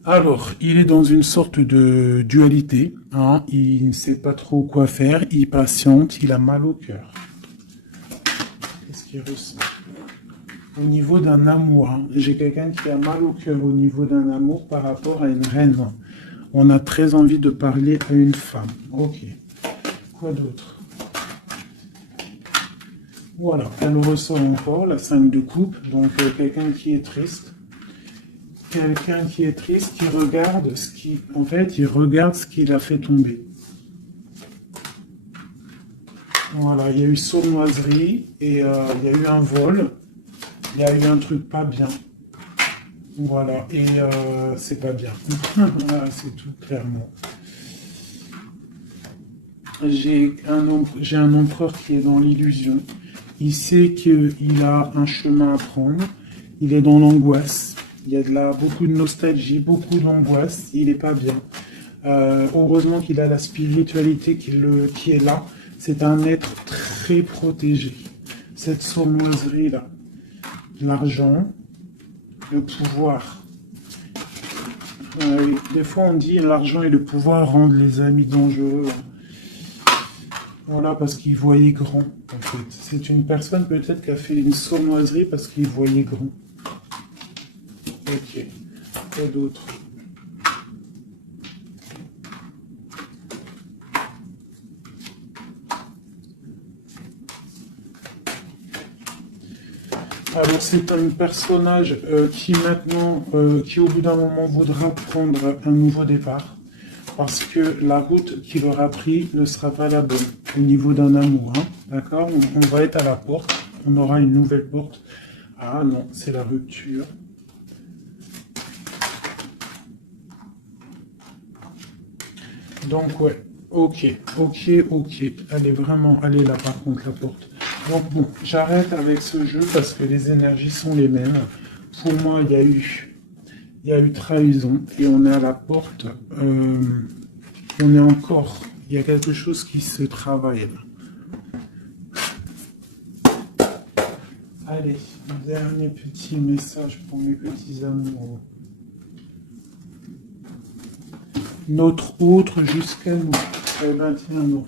Alors, il est dans une sorte de dualité, hein, il ne sait pas trop quoi faire, il patiente, il a mal au cœur. Qu'est-ce qu'il ressent? Au niveau d'un amour, hein, j'ai quelqu'un qui a mal au cœur au niveau d'un amour par rapport à une reine. On a très envie de parler à une femme. Ok. Quoi d'autre? Voilà, elle ressort encore la 5 de coupe, donc quelqu'un qui est triste. Quelqu'un qui est triste, qui regarde ce qui, en fait, il regarde ce qu'il a fait tomber. Voilà, il y a eu sournoiserie et il y a eu un vol. Il y a eu un truc pas bien. Voilà, et c'est pas bien. Voilà, c'est tout clairement. J'ai un empereur qui est dans l'illusion. Il sait qu'il a un chemin à prendre. Il est dans l'angoisse. Il y a beaucoup de nostalgie, beaucoup d'angoisse. Il n'est pas bien. Heureusement qu'il a la spiritualité qui est là. C'est un être très protégé. Cette sournoiserie-là. L'argent, le pouvoir. Des fois, on dit l'argent et le pouvoir rendent les amis dangereux. Voilà, parce qu'il voyait grand, en fait. C'est une personne peut-être qui a fait une sournoiserie parce qu'il voyait grand. Ok. Quoi d'autre? Alors c'est un personnage qui maintenant, qui au bout d'un moment voudra prendre un nouveau départ. Parce que la route qu'il aura pris ne sera pas la bonne au niveau d'un amour. Hein, d'accord, on va être à la porte. On aura une nouvelle porte. Ah non, c'est la rupture. Donc ouais, ok. Elle est là par contre la porte. Donc bon, j'arrête avec ce jeu parce que les énergies sont les mêmes. Pour moi, il y a eu trahison et on est à la porte. Il y a quelque chose qui se travaille là. Allez, un dernier petit message pour mes petits amours. Notre autre jusqu'à nous. Eh ben tiens, donc,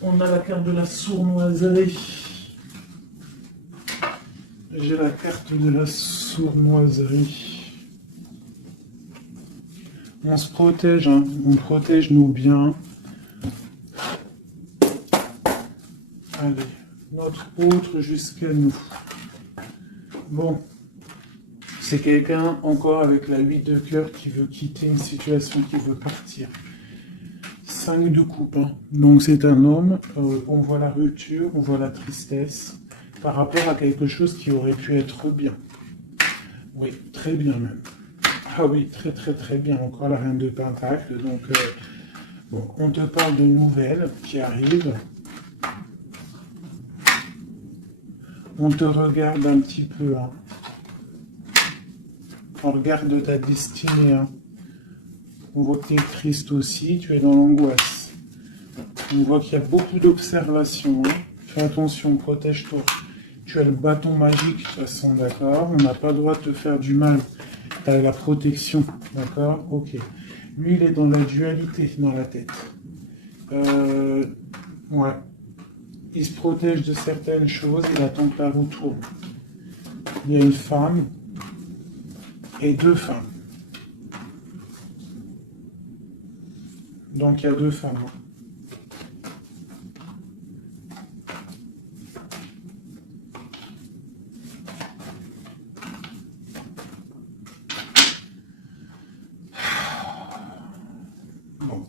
on a la carte de la sournoiserie. J'ai la carte de la sournoiserie. On se protège, hein. On protège nos biens. Allez, notre autre jusqu'à nous. Bon, c'est quelqu'un encore avec la 8 de cœur qui veut quitter une situation, qui veut partir. 5 de coupe, hein. Donc c'est un homme, on voit la rupture, on voit la tristesse par rapport à quelque chose qui aurait pu être bien. Oui, très bien même. Ah oui, très très très bien. Encore la reine de Pentacle. Donc, bon, on te parle de nouvelles qui arrivent. On te regarde un petit peu. Hein. On regarde ta destinée. Hein. On voit que tu es triste aussi. Tu es dans l'angoisse. On voit qu'il y a beaucoup d'observations. Hein. Fais attention, protège-toi. Tu as le bâton magique, de toute façon, d'accord? On n'a pas le droit de te faire du mal. Tu as la protection, d'accord? Ok. Lui, il est dans la dualité dans la tête. Ouais. Il se protège de certaines choses, il attend que la roue tourne. Il y a une femme et 2 femmes. Donc il y a 2 femmes. Bon.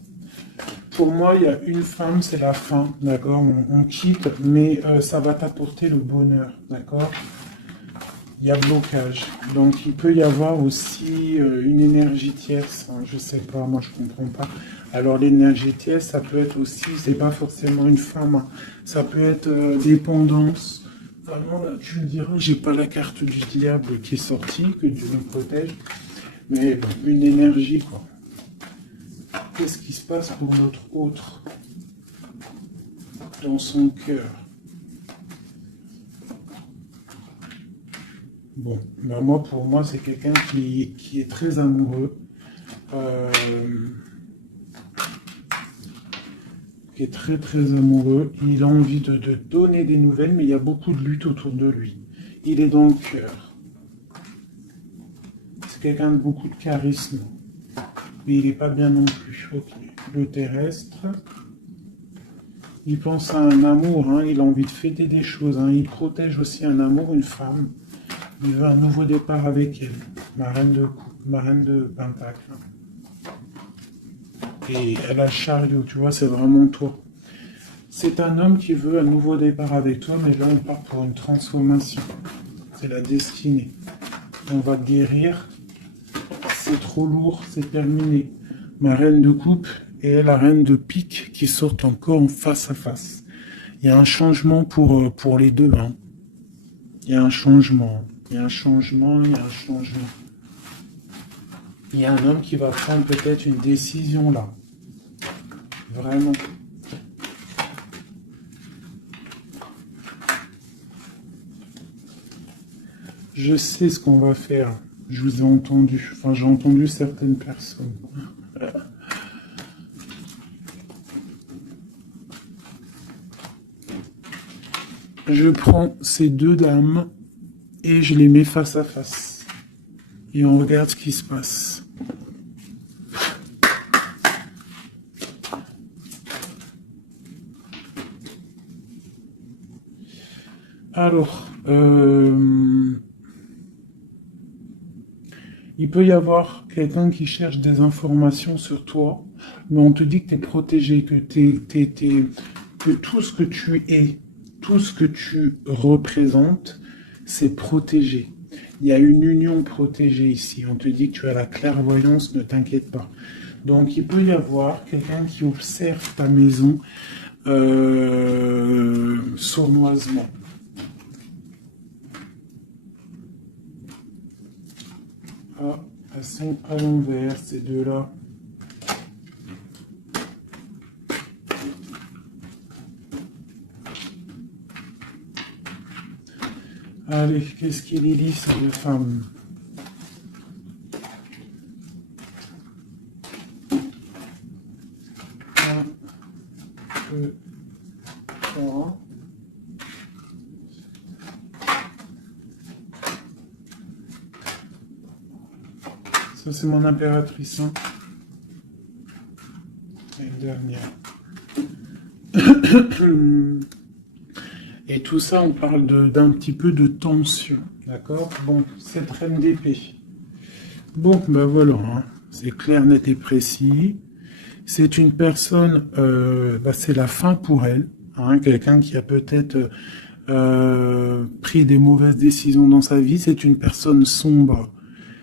Pour moi, il y a une femme, c'est la fin, d'accord? On quitte, mais ça va t'apporter le bonheur, d'accord? Il y a blocage. Donc, il peut y avoir aussi une énergie tierce. Hein, je sais pas, moi, je comprends pas. Alors, l'énergie tierce, ça peut être aussi, c'est pas forcément une femme. Hein, ça peut être dépendance. Vraiment, là, tu me diras, j'ai pas la carte du diable qui est sortie, que Dieu nous protège. Mais bon, une énergie, quoi. Qu'est-ce qui se passe pour notre autre dans son cœur? Bon, ben moi, pour moi, c'est quelqu'un qui est très amoureux, qui est très très amoureux. Il a envie de donner des nouvelles, mais il y a beaucoup de lutte autour de lui. Il est dans le cœur. C'est quelqu'un de beaucoup de charisme. Mais il n'est pas bien non plus. Ok. Le terrestre. Il pense à un amour, hein. Il a envie de fêter des choses. Hein. Il protège aussi un amour, une femme. Il veut un nouveau départ avec elle. Ma reine de Pentacle. Et elle a le chariot, tu vois, c'est vraiment toi. C'est un homme qui veut un nouveau départ avec toi, mais là on part pour une transformation. C'est la destinée. On va guérir. C'est trop lourd, c'est terminé. Ma reine de coupe et la reine de pique qui sortent encore en face à face. Il y a un changement pour les deux. Hein. Il y a un changement. Il y a un changement, il y a un changement. Il y a un homme qui va prendre peut-être une décision là. Vraiment. Je sais ce qu'on va faire. Je vous ai entendu. Enfin, j'ai entendu certaines personnes. Je prends ces 2 dames et je les mets face à face. Et on regarde ce qui se passe. Alors, il peut y avoir quelqu'un qui cherche des informations sur toi, mais on te dit que tu es protégé, que tout ce que tu es, tout ce que tu représentes, c'est protégé. Il y a une union protégée ici. On te dit que tu as la clairvoyance, ne t'inquiète pas. Donc, il peut y avoir quelqu'un qui observe ta maison sournoisement. Ah, elles sont à l'envers, ces deux-là. Allez, qu'est-ce qu'il est dit, ces 2 femmes? peu... Voilà. Ça, c'est mon impératrice. Hein. Et une dernière. Et tout ça, on parle d'un petit peu de tension. D'accord? Bon, cette reine d'épée. Bon, ben voilà. Hein. C'est clair, net et précis. C'est une personne, c'est la fin pour elle. Hein, quelqu'un qui a peut-être pris des mauvaises décisions dans sa vie. C'est une personne sombre.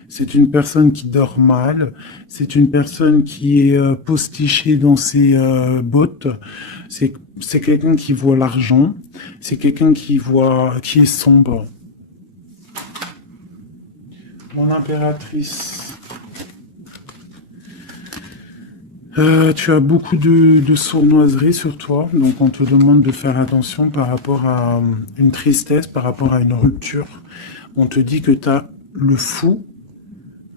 C'est une personne qui dort mal. C'est une personne qui est postichée dans ses bottes. C'est quelqu'un qui voit l'argent. C'est quelqu'un qui est sombre. Mon impératrice. Tu as beaucoup de sournoiserie sur toi, donc on te demande de faire attention par rapport à une tristesse, par rapport à une rupture. On te dit que tu as le fou,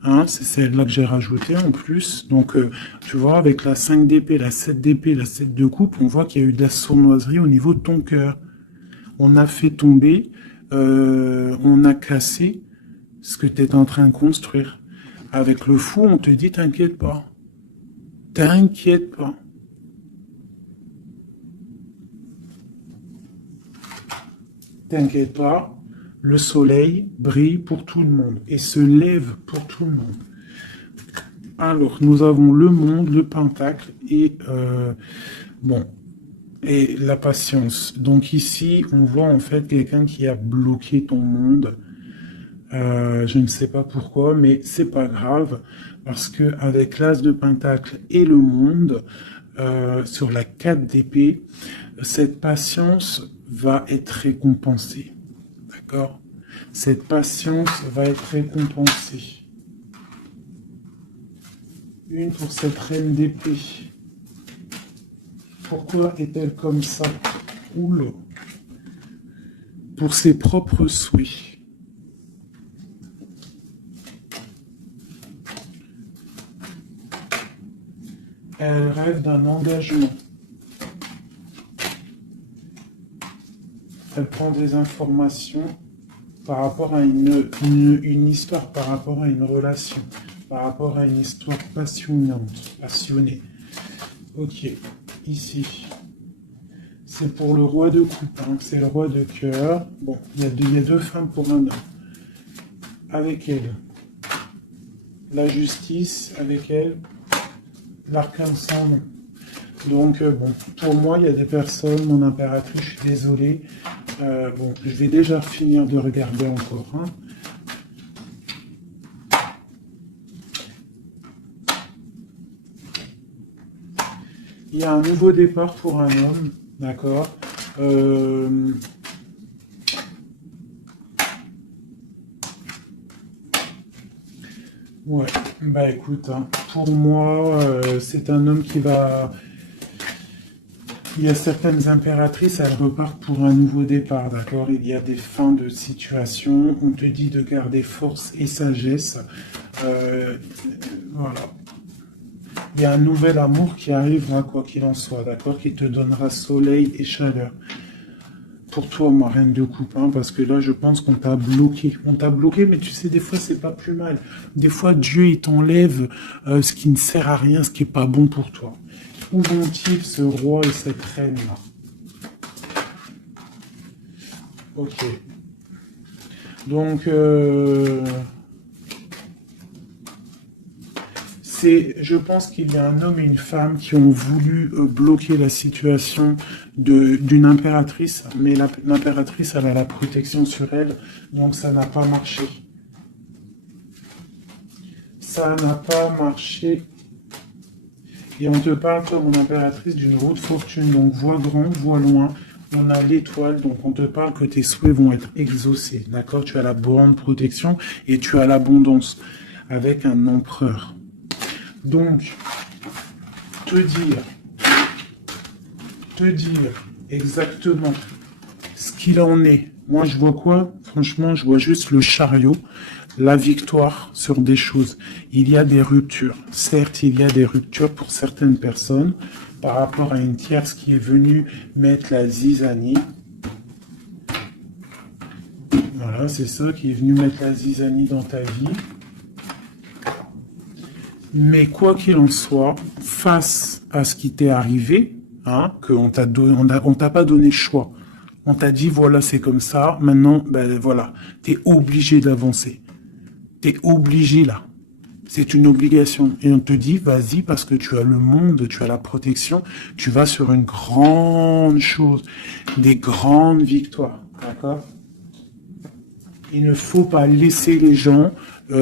hein, c'est celle-là que j'ai rajoutée en plus. Donc, tu vois, avec la 5 d'épée, la 7 d'épée, la 7 de coupe, on voit qu'il y a eu de la sournoiserie au niveau de ton cœur. On a fait tomber, on a cassé ce que tu es en train de construire. Avec le fou, on te dit, t'inquiète pas. T'inquiète pas. T'inquiète pas. Le soleil brille pour tout le monde et se lève pour tout le monde. Alors, nous avons le monde, le pentacle et et la patience. Donc ici, on voit en fait quelqu'un qui a bloqué ton monde. Je ne sais pas pourquoi, mais c'est pas grave parce que avec l'as de pentacle et le monde sur la 4 d'épée, cette patience va être récompensée. D'accord? Cette patience va être récompensée. Une pour cette reine d'épée. Pourquoi est-elle comme ça? Oula. Pour ses propres souhaits. Elle rêve d'un engagement. Elle prend des informations par rapport à une histoire, par rapport à une relation, par rapport à une histoire passionnée. Ok, ici, c'est pour le roi de coupe, hein. C'est le roi de cœur. Bon, il y a deux femmes pour un homme. Avec elle, la justice, avec elle, l'arcane sans nom. Donc, pour moi, il y a des personnes, mon impératrice, je suis désolé. Je vais déjà finir de regarder encore. Hein. Il y a un nouveau départ pour un homme, d'accord. Ouais, bah écoute, hein, pour moi, c'est un homme qui va... Il y a certaines impératrices, elles repartent pour un nouveau départ, d'accord? Il y a des fins de situation, on te dit de garder force et sagesse. Voilà. Il y a un nouvel amour qui arrivera, quoi qu'il en soit, d'accord? Qui te donnera soleil et chaleur. Pour toi, ma reine de coupe, hein, parce que là, je pense qu'on t'a bloqué. On t'a bloqué, mais tu sais, des fois, c'est pas plus mal. Des fois, Dieu, il t'enlève ce qui ne sert à rien, ce qui est pas bon pour toi. Où vont-ils, ce roi et cette reine-là? Ok. Donc, je pense qu'il y a un homme et une femme qui ont voulu bloquer la situation d'une impératrice, mais l'impératrice, elle a la protection sur elle, donc ça n'a pas marché. Ça n'a pas marché. Et on te parle, comme mon impératrice, d'une route fortune, donc vois grand, vois loin. On a l'étoile, donc on te parle que tes souhaits vont être exaucés, d'accord? Tu as la bonne protection et tu as l'abondance avec un empereur. Donc, te dire exactement ce qu'il en est. Moi, je vois quoi? Franchement, je vois juste le chariot. la victoire sur des choses. Il y a des ruptures. Certes, il y a des ruptures pour certaines personnes par rapport à une tierce qui est venue mettre la zizanie. Voilà, c'est ça qui est venu mettre la zizanie dans ta vie. Mais quoi qu'il en soit, face à ce qui t'est arrivé, hein, qu'on t'a on t'a pas donné le choix. On t'a dit, voilà, c'est comme ça. Maintenant, ben voilà, t'es obligé d'avancer. T'es obligé là. C'est une obligation. Et on te dit, vas-y, parce que tu as le monde, tu as la protection, tu vas sur une grande chose, des grandes victoires. D'accord? Il ne faut pas laisser les gens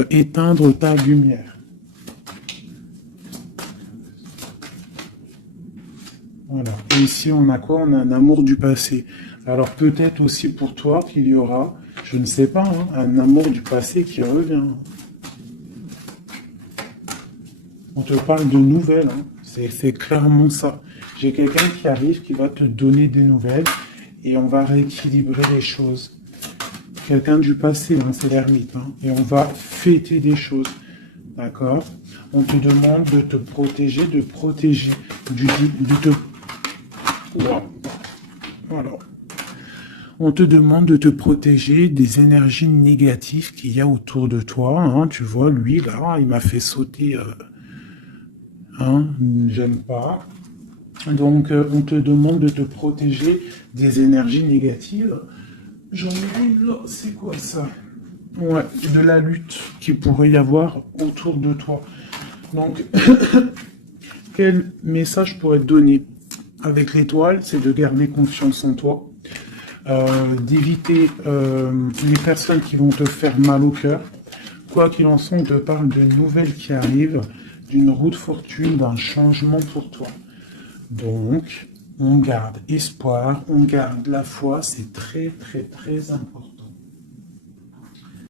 éteindre ta lumière. Voilà. Et ici, on a quoi? On a un amour du passé. Alors peut-être aussi pour toi qu'il y aura, je ne sais pas, hein, un amour du passé qui revient. On te parle de nouvelles, hein. C'est clairement ça. J'ai quelqu'un qui arrive, qui va te donner des nouvelles et on va rééquilibrer les choses. Quelqu'un du passé, hein, c'est l'ermite, hein, et on va fêter des choses. D'accord? On te demande de te protéger, de protéger, voilà. On te demande de te protéger des énergies négatives qu'il y a autour de toi. Hein. Tu vois, lui, là, il m'a fait sauter. Hein, j'aime pas. Donc, on te demande de te protéger des énergies négatives. J'en ai une là, c'est quoi ça? Ouais, de la lutte qu'il pourrait y avoir autour de toi. Donc, quel message pourrait te donner avec l'étoile? C'est de garder confiance en toi, d'éviter les personnes qui vont te faire mal au cœur. Quoi qu'il en soit, on te parle d'une nouvelle qui arrive, d'une roue de fortune, d'un changement pour toi. Donc, on garde espoir, on garde la foi, c'est très très très important.